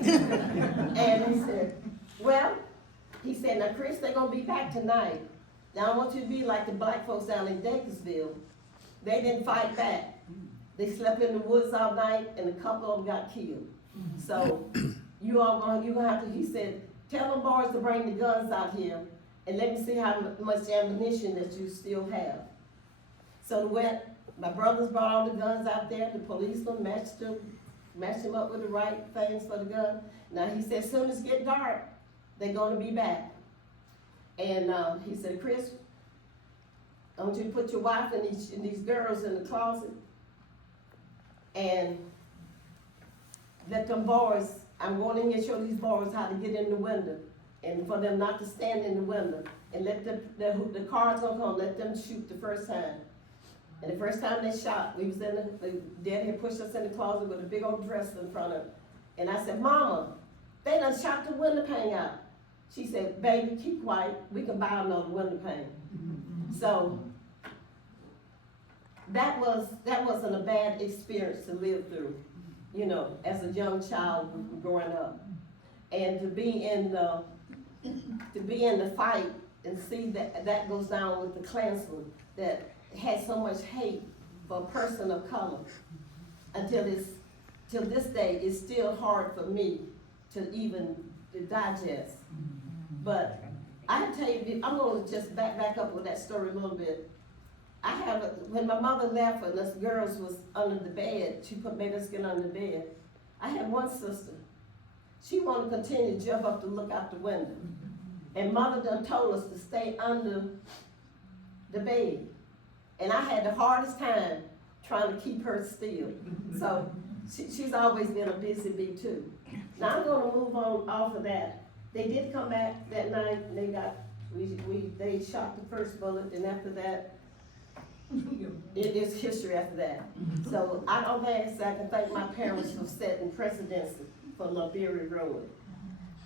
And he said, well, he said, now Chris, they're gonna be back tonight. Now I want you to be like the black folks down in Dacresville. They didn't fight back. They slept in the woods all night, and a couple of them got killed. So you gonna have to, he said, tell them boys to bring the guns out here, and let me see how much ammunition that you still have. So my brothers brought all the guns out there, the policeman matched them up with the right things for the gun. Now he said, as soon as it get dark, they're gonna be back. And he said, Chris, I want you to put your wife and these girls in the closet, and let them boys, I'm going in here to show these boys how to get in the window, and for them not to stand in the window, and let the cars gonna come, let them shoot the first time. And the first time they shot, we was Daddy had pushed us in the closet with a big old dresser in front of it. And I said, Mama, they done shot the window pane out. She said, baby, keep quiet, we can buy another window pane. So, that wasn't a bad experience to live through, you know, as a young child growing up. And to be in the fight and see that goes down with the Klansmen that had so much hate for a person of color. Till this day, it's still hard for me to even digest. But I have to tell you, I'm gonna just back up with that story a little bit. When my mother left and us girls was under the bed, made us get under the bed. I had one sister. She wanted to continue to jump up to look out the window. And mother done told us to stay under the bed. And I had the hardest time trying to keep her still. So she's always been a busy bee too. Now I'm gonna move on off of that. They did come back that night and they shot the first bullet, and after that, it is history after that. So I don't think I can thank my parents for setting precedence for Liberia Road.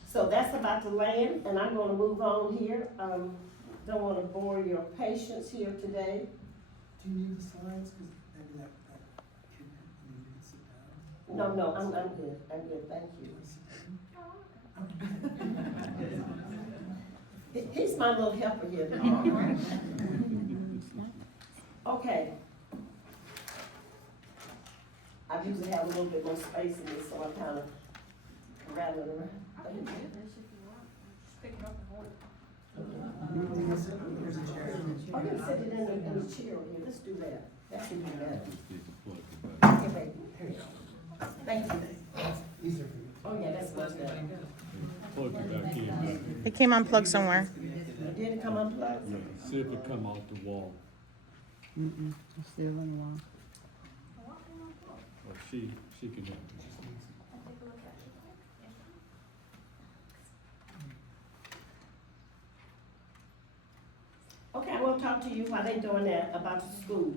So that's about the land, and I'm gonna move on here. Don't wanna bore your patience here today. Do you need the slides? 'Cause maybe that you can sit down. No, I'm good, thank you. He's my little helper here. Okay. I usually have a little bit more space in this, so I'm kind of rattling around. I can do this if you want. Just pick it up and hold it. Here's a chair. I'm gonna sit it in the chair here, let's do that. That should be better. Just need to plug it back. Okay, baby, here you go. Thank you. Easier for you. Oh, yeah, that's much better. Plug it back in. It came unplugged somewhere. Did it come unplugged? Yeah, see if it come off the wall. It's still in the wall. Or she can help you. I'll take a look at it. Okay, I want to talk to you while they doing that about the school.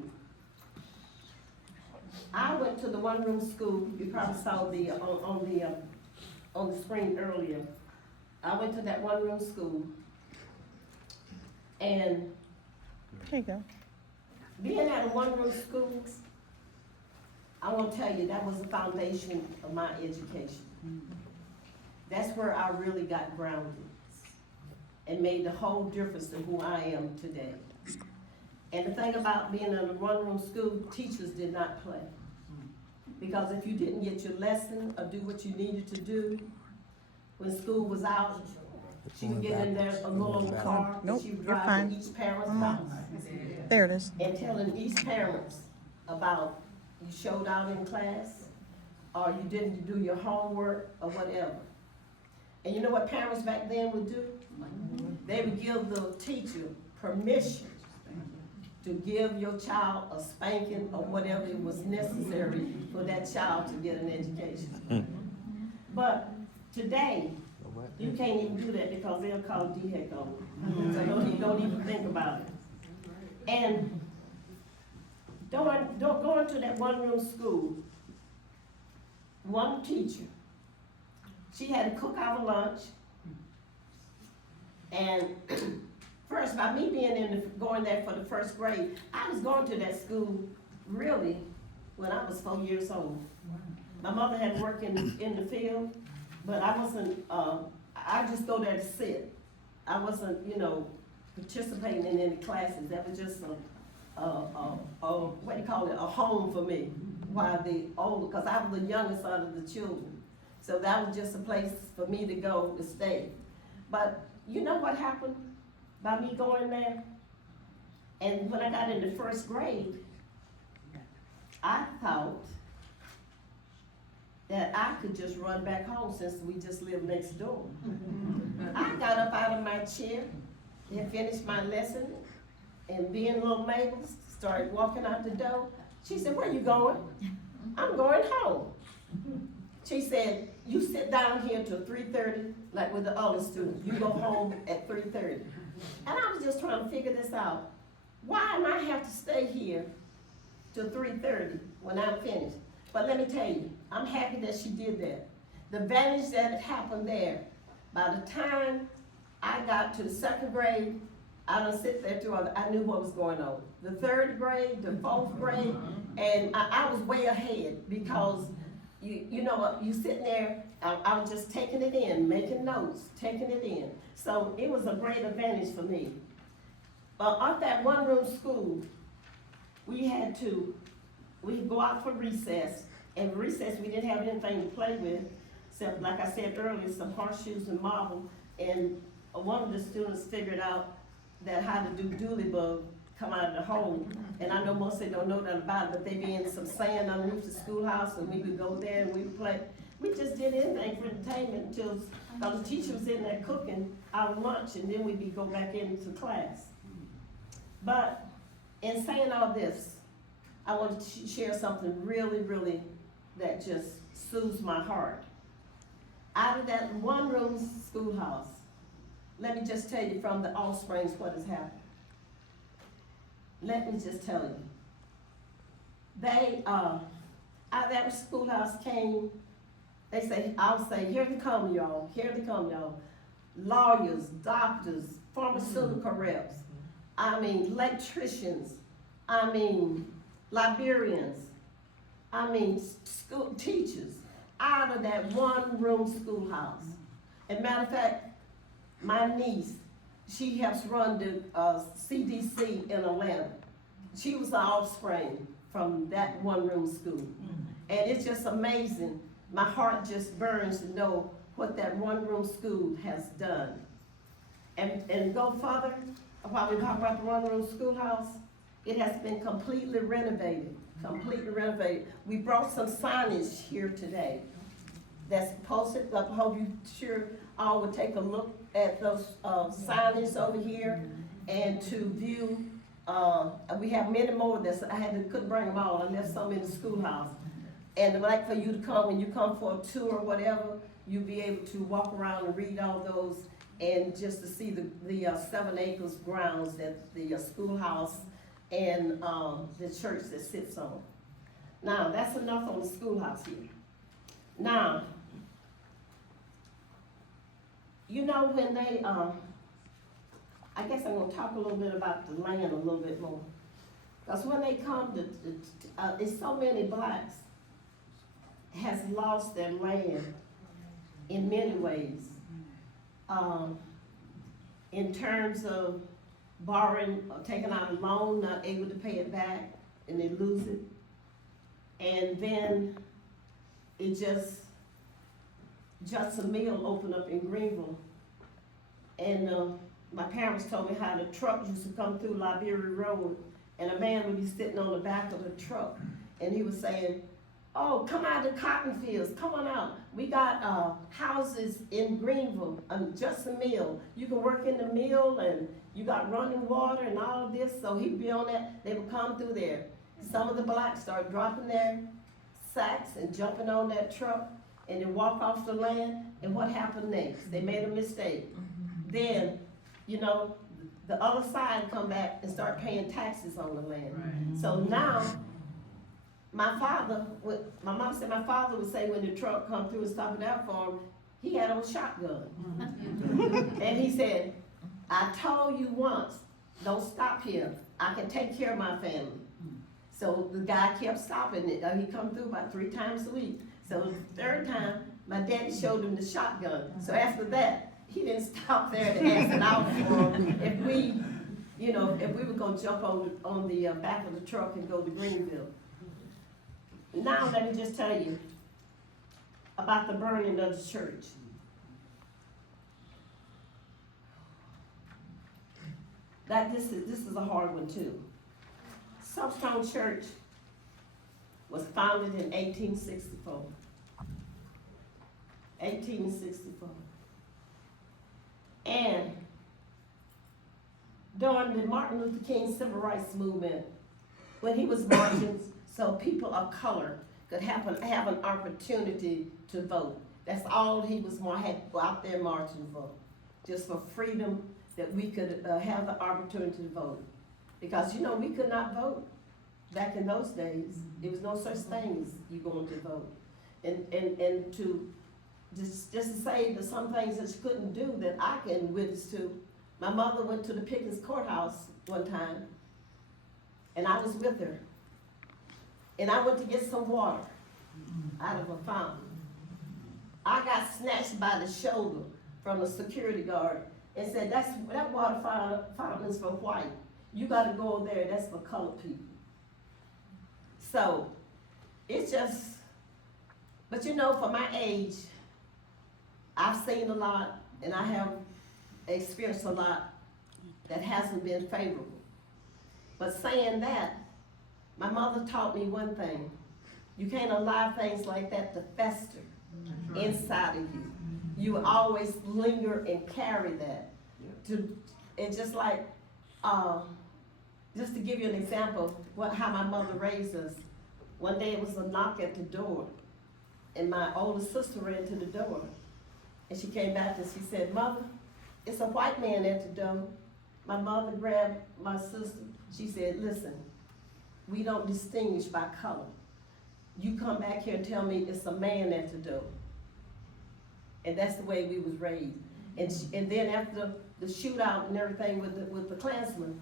I went to the one-room school, you probably saw on the screen earlier. I went to that one-room school, and There you go. being at a one-room school, I want to tell you, that was the foundation of my education. That's where I really got grounded and made the whole difference to who I am today. And the thing about being in a one-room school, teachers did not play. Because if you didn't get your lesson or do what you needed to do, when school was out, she would get in there a little car, Nope, and she would you're drive fine. to each parent's Mm. house There it is. and telling each parents about you showed out in class, or you didn't do your homework, or whatever. And you know what parents back then would do? They would give the teacher permission to give your child a spanking or whatever it was necessary for that child to get an education. But today, you can't even do that because they'll call DHEC on you. So don't even think about it. And don't go into that one-room school. One teacher, she had to cook our lunch. And first, by me being going there for the first grade, I was going to that school really when I was 4 years old. My mother had worked in the field, but I wasn't, I just go there to sit. I wasn't, participating in any classes. That was just what do you call it, a home for me. While the older, because I was the youngest out of the children. So that was just a place for me to go to stay. But you know what happened by me going there? And when I got into first grade, I thought that I could just run back home since we just lived next door. I got up out of my chair and finished my lesson, and being little Mabel started walking out the door. She said, "Where you going?" "I'm going home." She said, "You sit down here till 3:30, like with the other students. You go home at 3:30. And I was just trying to figure this out. Why am I have to stay here till 3:30 when I'm finished? But let me tell you, I'm happy that she did that. The advantage that had happened there, by the time I got to the second grade, I done sit there through, I knew what was going on. The third grade, the fourth grade, and I was way ahead because you know what, you sitting there, I was just taking it in, making notes, taking it in. So it was a great advantage for me. But at that one-room school, we'd go out for recess, and recess we didn't have anything to play with, except like I said earlier, some horseshoes and marble, and one of the students figured out that how to do dooley bug, come out of the hole. And I know most of them don't know nothing about it, but they be in some sand underneath the schoolhouse, and we would go there and we would play. We just did anything for entertainment until the teacher was in there cooking our lunch, and then we'd go back into class. But in saying all this, I want to share something really, really that just soothes my heart. Out of that one-room schoolhouse, let me just tell you from the offsprings what has happened. Let me just tell you. They, out of that schoolhouse came, they say, I'll say, here they come, y'all, here they come, y'all. Lawyers, doctors, pharmaceutical reps, I mean, electricians, I mean, librarians, I mean, school teachers, out of that one-room schoolhouse. As a matter of fact, my niece, she helps run the CDC in Atlanta. She was the offspring from that one-room school. And it's just amazing. My heart just burns to know what that one-room school has done. And go further, while we talk about the one-room schoolhouse, it has been completely renovated, completely renovated. We brought some signage here today that's posted. I hope you sure all would take a look at those signage over here and to view. We have many more that couldn't bring them all. I left some in the schoolhouse. And I'd like for you to come, when you come for a tour or whatever, you'll be able to walk around and read all those and just to see the 7 acres grounds that the schoolhouse and the church that sits on. Now, that's enough on the schoolhouse here. Now, you know when they, I guess I'm gonna talk a little bit about the land a little bit more. Because when they come, it's so many blacks has lost their land in many ways. In terms of borrowing or taking out a loan, not able to pay it back, and they lose it. And then it just a mill opened up in Greenville. And my parents told me how the truck used to come through Liberia Road, and a man would be sitting on the back of the truck, and he was saying, oh, come out of the cotton fields, come on out. We got houses in Greenville, just a mill. You can work in the mill, and you got running water and all of this. So he'd be on that, they would come through there. Some of the blacks started dropping their sacks and jumping on that truck, and they walk off the land, and what happened next? They made a mistake. Then, you know, the other side come back and start paying taxes on the land. Right. So now, my mom said my father would say when the truck come through and stopping out for him, he had a shotgun. And he said, I told you once, don't stop here. I can take care of my family. So the guy kept stopping it. He come through about 3 times a week. So the 3rd time, my daddy showed him the shotgun. So after that, he didn't stop there to ask it out for him if we were gonna jump on the back of the truck and go to Greenville. Now let me just tell you about the burning of the church. This is a hard one too. Soapstone Church was founded in 1864. 1864. And during the Martin Luther King Civil Rights Movement, when he was marching so people of color could have an opportunity to vote. That's all he was out there marching for, just for freedom, that we could have the opportunity to vote. Because you know, we could not vote back in those days. There was no such thing as you going to vote. And to just to say that some things that you couldn't do that I can witness to. My mother went to the Pickens courthouse one time, and I was with her. And I went to get some water out of a fountain. I got snatched by the shoulder from a security guard and said, that water fountain is for white. You gotta go over there, that's for colored people. So, it's just, but you know, for my age, I've seen a lot, and I have experienced a lot that hasn't been favorable. But saying that, my mother taught me one thing. You can't allow things like that to fester inside of you. You always linger and carry that. It's just like, just to give you an example, how my mother raised us. One day it was a knock at the door, and my older sister ran to the door. And she came back and she said, "Mother, it's a white man at the door." My mother grabbed my sister. She said, "Listen, we don't distinguish by color. You come back here and tell me it's a man at the door." And that's the way we was raised. And then after the shootout and everything with the Klansmen,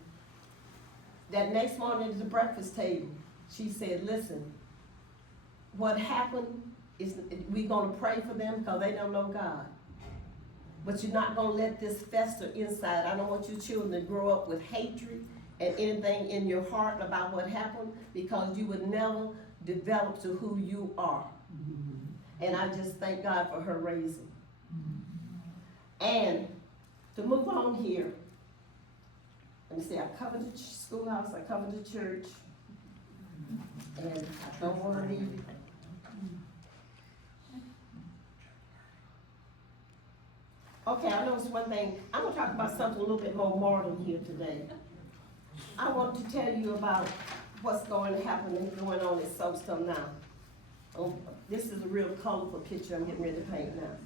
that next morning at the breakfast table, she said, "Listen, what happened is we're gonna pray for them because they don't know God. But you're not gonna let this fester inside. I don't want your children to grow up with hatred and anything in your heart about what happened, because you would never develop to who you are." And I just thank God for her raising. And to move on here, let me see, I covered the schoolhouse, I covered the church, and I don't want to leave. Okay, I noticed one thing. I'm gonna talk about something a little bit more modern here today. I want to tell you about what's going to happen and going on at Soapstone now. Oh, this is a real colorful picture I'm getting ready to paint now.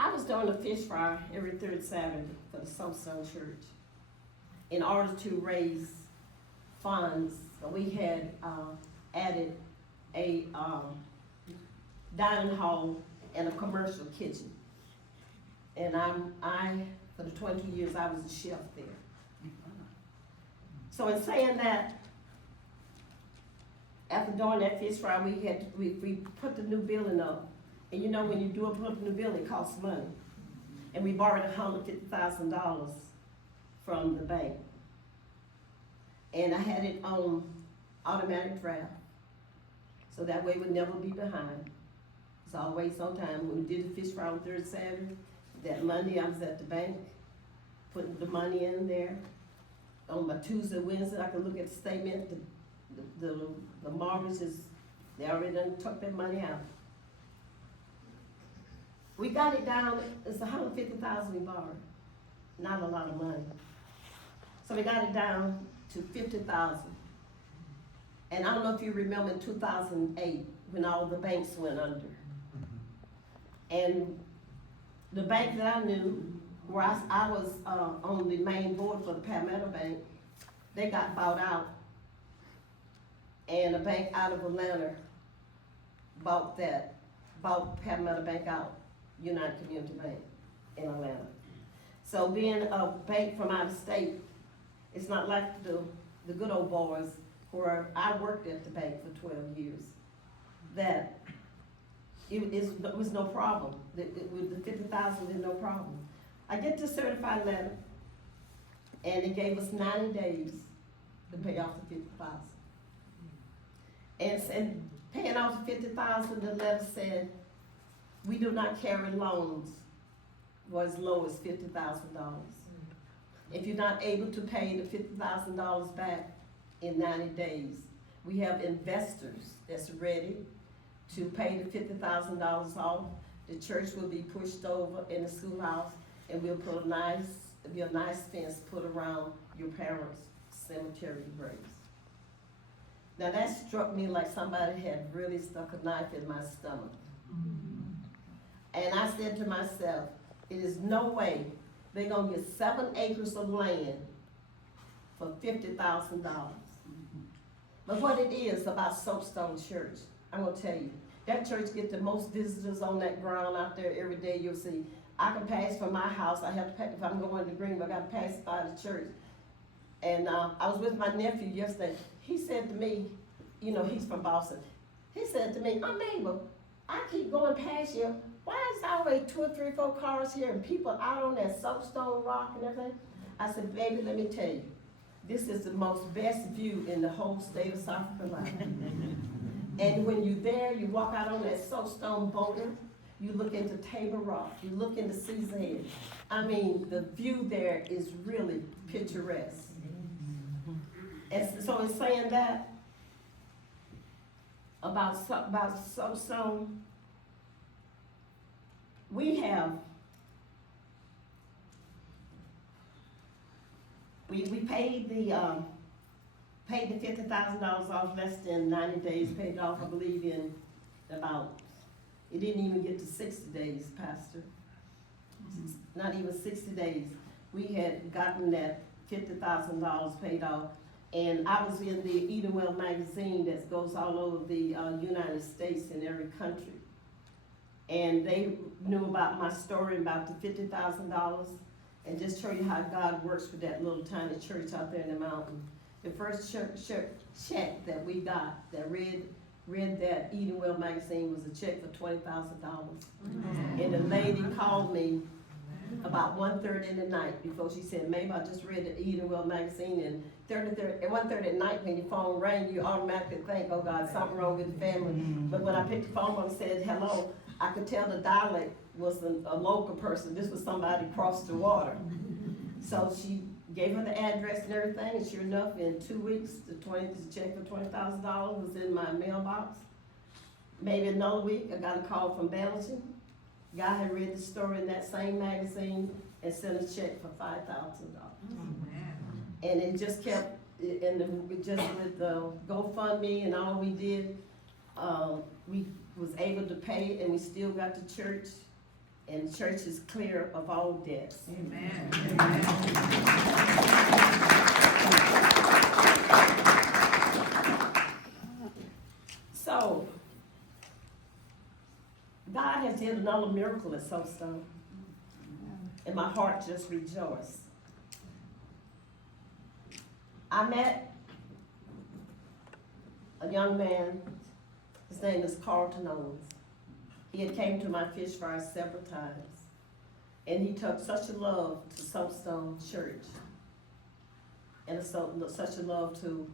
I was doing a fish fry every third Saturday for the Soapstone Church in order to raise funds. We had added a dining hall and a commercial kitchen. And for the 20 years, I was a chef there. So in saying that, after doing that fish fry, we put the new building up. And you know, when you put up a new building, it costs money. And we borrowed $150,000 from the bank. And I had it on automatic draft. So that way we'd never be behind. It's always on time. When we did the fish fry on third Saturday, that Monday I was at the bank, putting the money in there. On my Tuesday, Wednesday, I could look at the statement, the mortgages, they already done took their money out. We got it down, it's $150,000 we borrowed, not a lot of money. So we got it down to $50,000. And I don't know if you remember in 2008, when all the banks went under. And the bank that I knew, where I was on the main board for the Palmetto Bank, they got bought out. And a bank out of Atlanta bought Palmetto Bank out, United Community Bank in Atlanta. So being a bank from out of state, it's not like the good old boys where I worked at the bank for 12 years, that it was no problem. With the $50,000 is no problem. I get the certified letter, and it gave us 90 days to pay off the $50,000. And paying off the $50,000, the letter said, we do not carry loans for as low as $50,000. If you're not able to pay the $50,000 back in 90 days, we have investors that's ready to pay the $50,000 off. The church will be pushed over in the schoolhouse, and we'll put a nice fence put around your parents' cemetery graves. Now that struck me like somebody had really stuck a knife in my stomach. And I said to myself, it is no way they're gonna get 7 acres of land for $50,000. But what it is about Soapstone Church, I'm gonna tell you, that church gets the most visitors on that ground out there every day. You'll see, I can pass from my house, I have to pass, if I'm going to Greenville, I gotta pass by the church. And I was with my nephew yesterday. He said to me, you know, he's from Boston. He said to me, neighbor, I keep going past you. Why is there always 2 or 3, 4 cars here and people out on that soapstone rock and everything? I said, baby, let me tell you, this is the most best view in the whole state of South Carolina. And when you're there, you walk out on that soapstone boulder, you look into Table Rock, you look into Caesar Head. I mean, the view there is really picturesque. And so in saying that, about soapstone, we paid the $50,000 off less than 90 days, paid it off, I believe, in about, it didn't even get to 60 days, Pastor. Not even 60 days. We had gotten that $50,000 paid off, and I was in the Edenwell magazine that goes all over the United States and every country. And they knew about my story about the $50,000, and just show you how God works with that little tiny church out there in the mountain. The first check that we got that read that Edenwell magazine was a check for $20,000. And the lady called me about 1:30 in the night before she said, "Maybe I just read the Edenwell magazine," and at 1:30 at night when your phone rang, you automatically think, "Oh God, something wrong with the family." But when I picked the phone up and said hello, I could tell the dialect was a local person. This was somebody across the water. So she gave her the address and everything, and sure enough, in 2 weeks, the check for $20,000 was in my mailbox. Maybe another week, I got a call from Belgium. Guy had read the story in that same magazine and sent a check for $5,000. And it just kept, with the GoFundMe and all we did, we was able to pay it, and we still got the church, and the church is clear of all debts. Amen. So, God has did another miracle at Soapstone, and my heart just rejoiced. I met a young man, his name is Carlton Owens. He had came to my fish fry several times, and he took such a love to Soapstone Church, and such a love to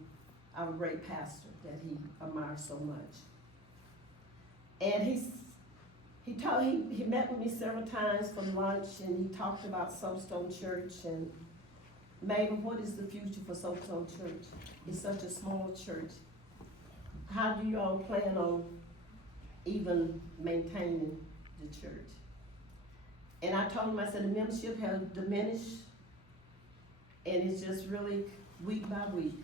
our great pastor that he admires so much. And he met with me several times for lunch, and he talked about Soapstone Church, and Mabel, what is the future for Soapstone Church? It's such a small church. How do you all plan on even maintaining the church? And I told him, I said, the membership has diminished, and it's just really week by week.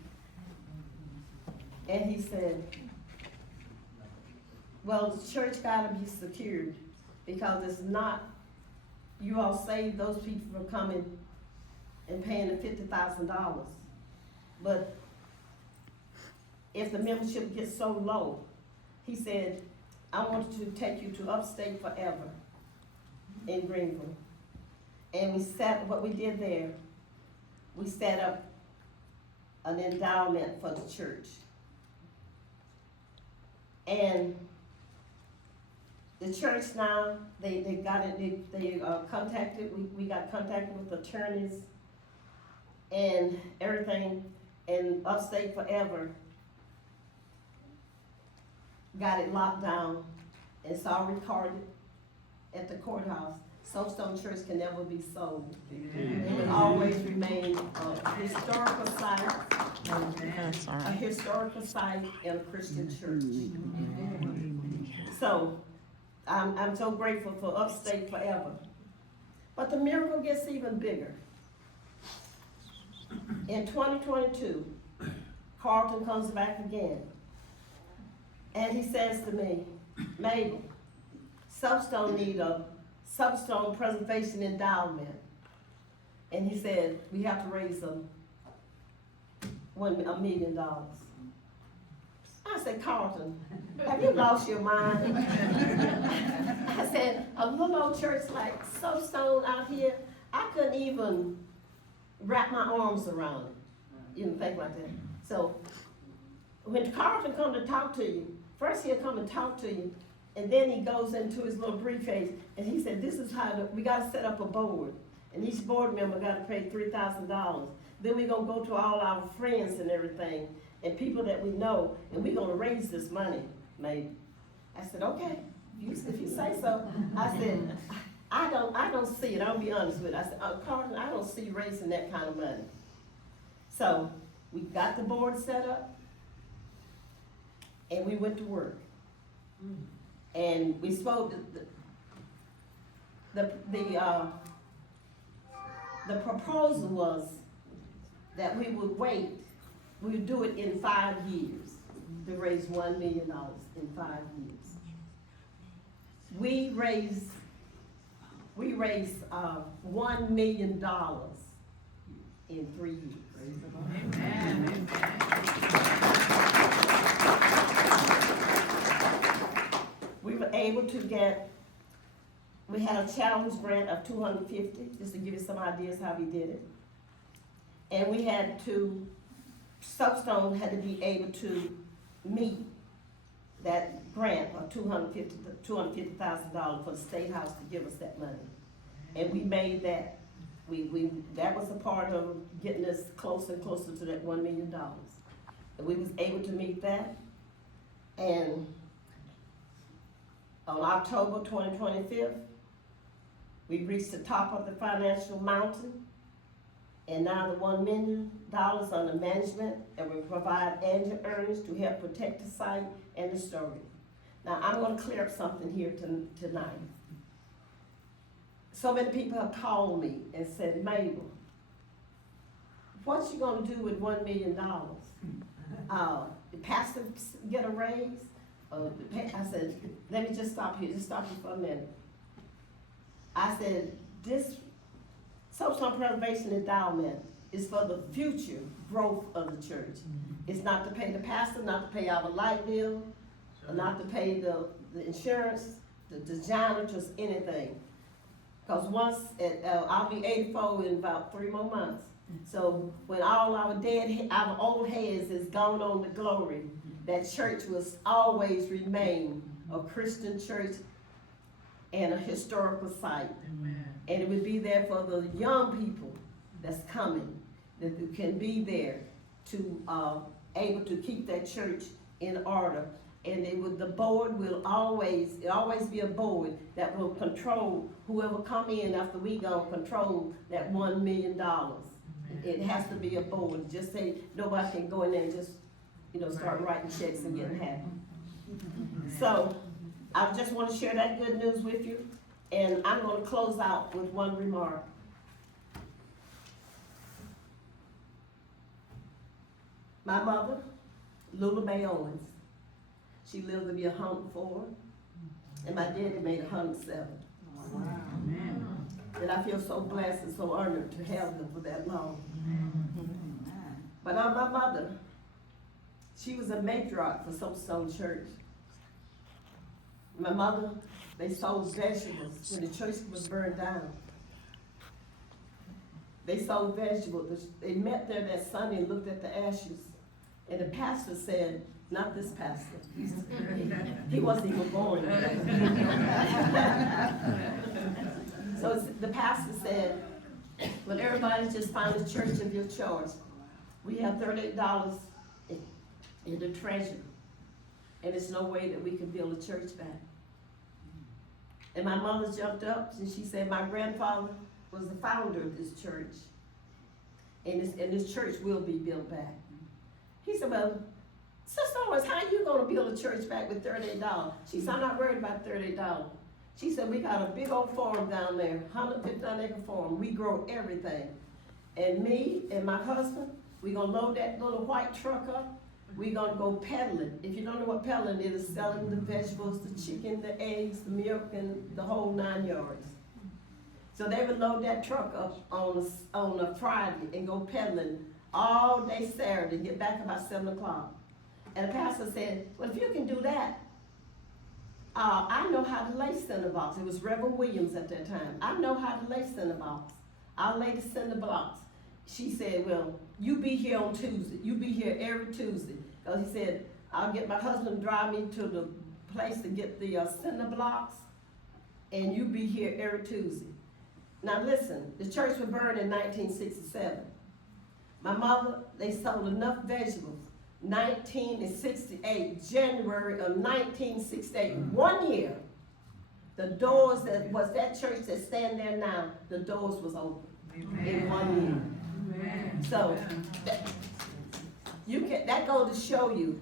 And he said, well, the church gotta be secured, because it's not, you all save those people from coming and paying the $50,000. But if the membership gets so low, he said, I want to take you to Upstate Forever in Greenville. And what we did there, we set up an endowment for the church. And the church now, they got it, they contacted, we got contacted with attorneys and everything, and Upstate Forever got it locked down, and it's all recorded at the courthouse. Soapstone Church can never be sold. It will always remain a historical site, a historical site and a Christian church. So, I'm so grateful for Upstate Forever. But the miracle gets even bigger. In 2022, Carlton comes back again, and he says to me, Mabel, Soapstone need a Soapstone Preservation Endowment. And he said, we have to raise $1 million. I said, Carlton, have you lost your mind? I said, a little old church like Soapstone out here, I couldn't even wrap my arms around it. You know, think like that. So when Carlton come to talk to you, first he'll come and talk to you, and then he goes into his little briefcase, and he said, this is how we gotta set up a board, and each board member gotta pay $3,000. Then we're gonna go to all our friends and everything, and people that we know, and we're gonna raise this money. maybe. I said, okay, if you say so. I said, I don't see it, I'll be honest with you. I said, Carlton, I don't see you raising that kind of money. So, we got the board set up, and we went to work. And we spoke, the proposal was that we would wait, we would do it in 5 years, to raise $1 million in 5 years. We raised $1 million in 3 years. Amen. We were able to we had a challenge grant of $250, just to give you some ideas how we did it. And we had to, Soapstone had to be able to meet that grant of $250,000 for the State House to give us that money. And we made that. That was a part of getting us closer and closer to that $1 million. And we was able to meet that. And on October 2025, we reached the top of the financial mountain. And now the $1 million under management, and we provide annual earnings to help protect the site and the story. Now, I'm gonna clear up something here tonight. So many people have called me and said, Mabel, what you gonna do with $1 million? The pastor get a raise? I said, let me just stop here, for a minute. I said, this Soapstone Preservation Endowment is for the future growth of the church. It's not to pay the pastor, not to pay our light bill, not to pay the insurance, the janitors, anything. Because I'll be 84 in about 3 more months. So when all our old heads is gone on to glory, that church will always remain a Christian church and a historical site. Amen. And it would be there for the young people that's coming, that can be there to able to keep that church in order. And the board will always be a board that will control whoever come in after we go, control that $1 million. Amen. It has to be a board. Just say nobody can go in there and just start writing checks and getting happy. So I just want to share that good news with you, and I'm going to close out with one remark. My mother, Lula Mae Owens, she lived to be 104, and my daddy made 107. Wow. And I feel so blessed and so honored to have them for that long. But my mother, she was a matriarch for Soapstone Church. My mother, they sold vegetables when the church was burned down. They sold vegetables. They met there that Sunday and looked at the ashes. And the pastor said, not this pastor. He wasn't even born yet. So the pastor said, well, everybody just find a church of your choice. We have $38 in the treasure. And there's no way that we can build a church back. And my mother jumped up and she said, my grandfather was the founder of this church. And this church will be built back. He said, well, Sister Owens, how are you going to build a church back with $38? She said, I'm not worried about $38. She said, we got a big old farm down there, 159-acre farm. We grow everything. And me and my husband, we're going to load that little white truck up. We're going to go peddling. If you don't know what peddling is, selling the vegetables, the chicken, the eggs, the milk, and the whole 9 yards. So they would load that truck up on a Friday and go peddling all day Saturday, get back about 7 o'clock. And the pastor said, well, if you can do that, I know how to lay cinder blocks. It was Reverend Williams at that time. I know how to lay cinder blocks. I'll lay the cinder blocks. She said, well, you be here on Tuesday. You be here every Tuesday. Because he said, I'll get my husband to drive me to the place to get the cinder blocks, and you be here every Tuesday. Now listen, the church was burned in 1967. My mother, they sold enough vegetables 1968, January of 1968, 1 year, the doors that was that church that stand there now, the doors was open in 1 year. So that goes to show you,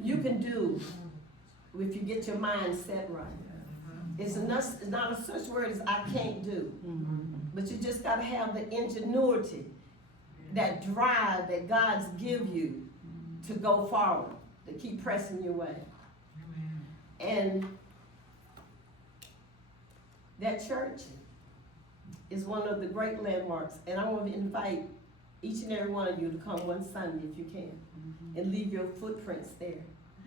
you can do if you get your mind set right. It's not a such word as I can't do, but you just gotta have the ingenuity, that drive that God's give you to go forward, to keep pressing your way. And that church is one of the great landmarks, and I want to invite each and every one of you to come one Sunday if you can, and leave your footprints there.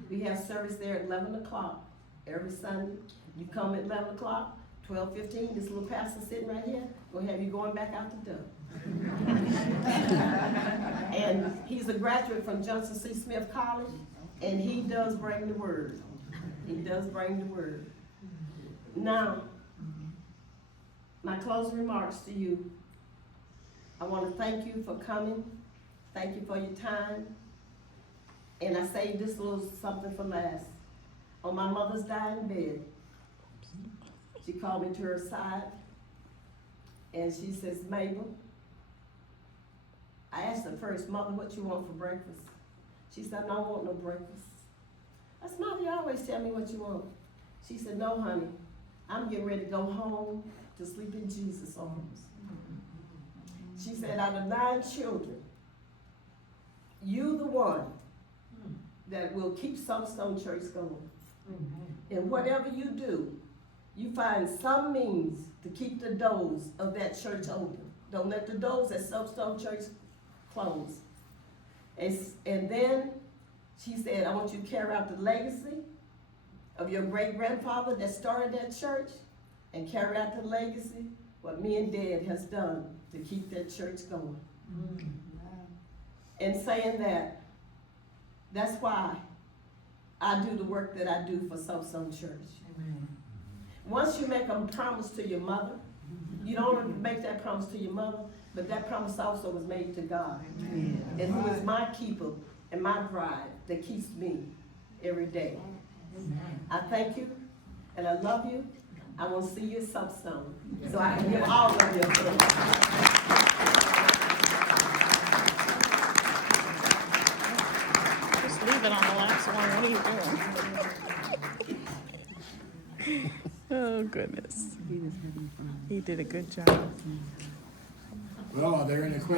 We have service there at 11 o'clock every Sunday. You come at 11 o'clock, 12:15, this little pastor sitting right here, we'll have you going back out the door. And he's a graduate from Johnson C. Smith College, and he does bring the word. He does bring the word. Now, my closing remarks to you, I want to thank you for coming. Thank you for your time. And I saved this little something for last. On my mother's dying bed, she called me to her side, and she says, Mabel, I asked her first, Mother, what you want for breakfast? She said, I don't want no breakfast. I said, Mother, you always tell me what you want. She said, no, honey, I'm getting ready to go home to sleep in Jesus' arms. She said, out of 9 children, you the one that will keep Sunstone Church going. And whatever you do, you find some means to keep the doors of that church open. Don't let the doors at Sunstone Church close. And then she said, I want you to carry out the legacy of your great-grandfather that started that church, and carry out the legacy, what me and Dad has done to keep that church going. And saying that, that's why I do the work that I do for Sunstone Church. Once you make a promise to your mother, you don't only make that promise to your mother, but that promise also was made to God. And who is my keeper and my bride that keeps me every day. I thank you, and I love you. I want to see you at Sunstone, so I can give all of you a praise. Just leave it on the last one. What are you doing? Oh, goodness. He was having fun. He did a good job. Well, are there any questions?